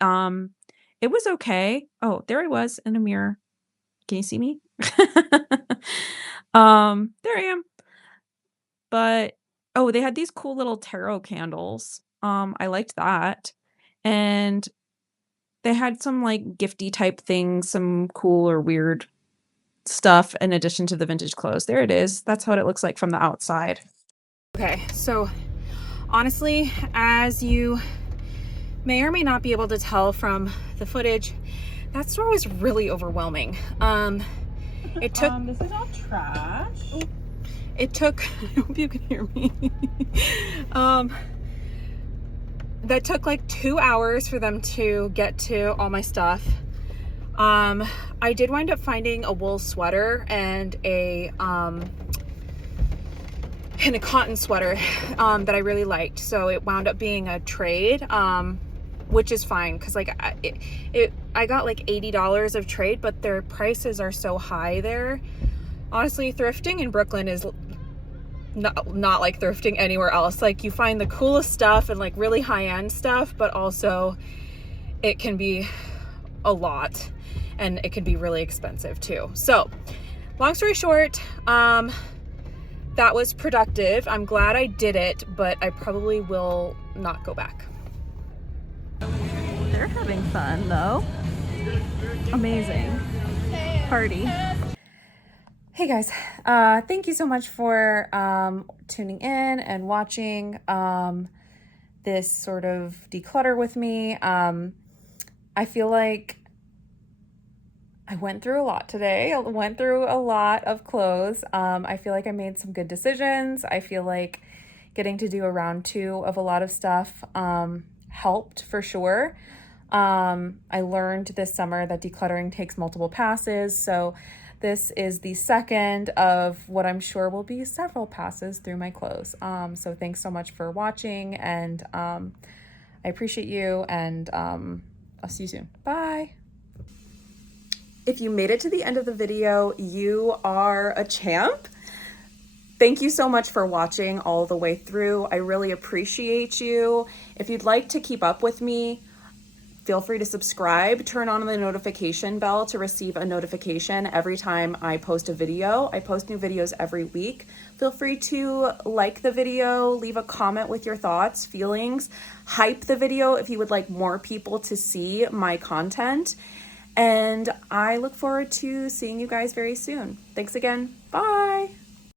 it was okay. Oh, there I was in a mirror. Can you see me? There I am. But oh, they had these cool little tarot candles. I liked that. And they had some like gifty type things, some cool or weird stuff in addition to the vintage clothes. There it is. That's what it looks like from the outside. Okay, so honestly, as you may or may not be able to tell from the footage, that store was really overwhelming. It took This is all trash. it took I hope you can hear me. That took like 2 hours for them to get to all my stuff. I did wind up finding a wool sweater and a cotton sweater that I really liked. So it wound up being a trade, which is fine because like I got like $80 of trade, but their prices are so high there. Honestly, thrifting in Brooklyn is not like thrifting anywhere else. Like you find the coolest stuff and like really high-end stuff, but also it can be a lot and it can be really expensive too. So long story short, that was productive. I'm glad I did it, but I probably will not go back. They're having fun though. Amazing. Party. Hey guys, thank you so much for tuning in and watching this sort of declutter with me. I feel like I went through a lot today. I went through a lot of clothes. I feel like I made some good decisions. I feel like getting to do a round 2 of a lot of stuff helped for sure. I learned this summer that decluttering takes multiple passes. So this is the second of what I'm sure will be several passes through my clothes. So thanks so much for watching, and I appreciate you, and I'll see you soon. Bye. If you made it to the end of the video, you are a champ. Thank you so much for watching all the way through. I really appreciate you. If you'd like to keep up with me, feel free to subscribe, turn on the notification bell to receive a notification every time I post a video. I post new videos every week. Feel free to like the video, leave a comment with your thoughts, feelings, hype the video if you would like more people to see my content. And I look forward to seeing you guys very soon. Thanks again. Bye.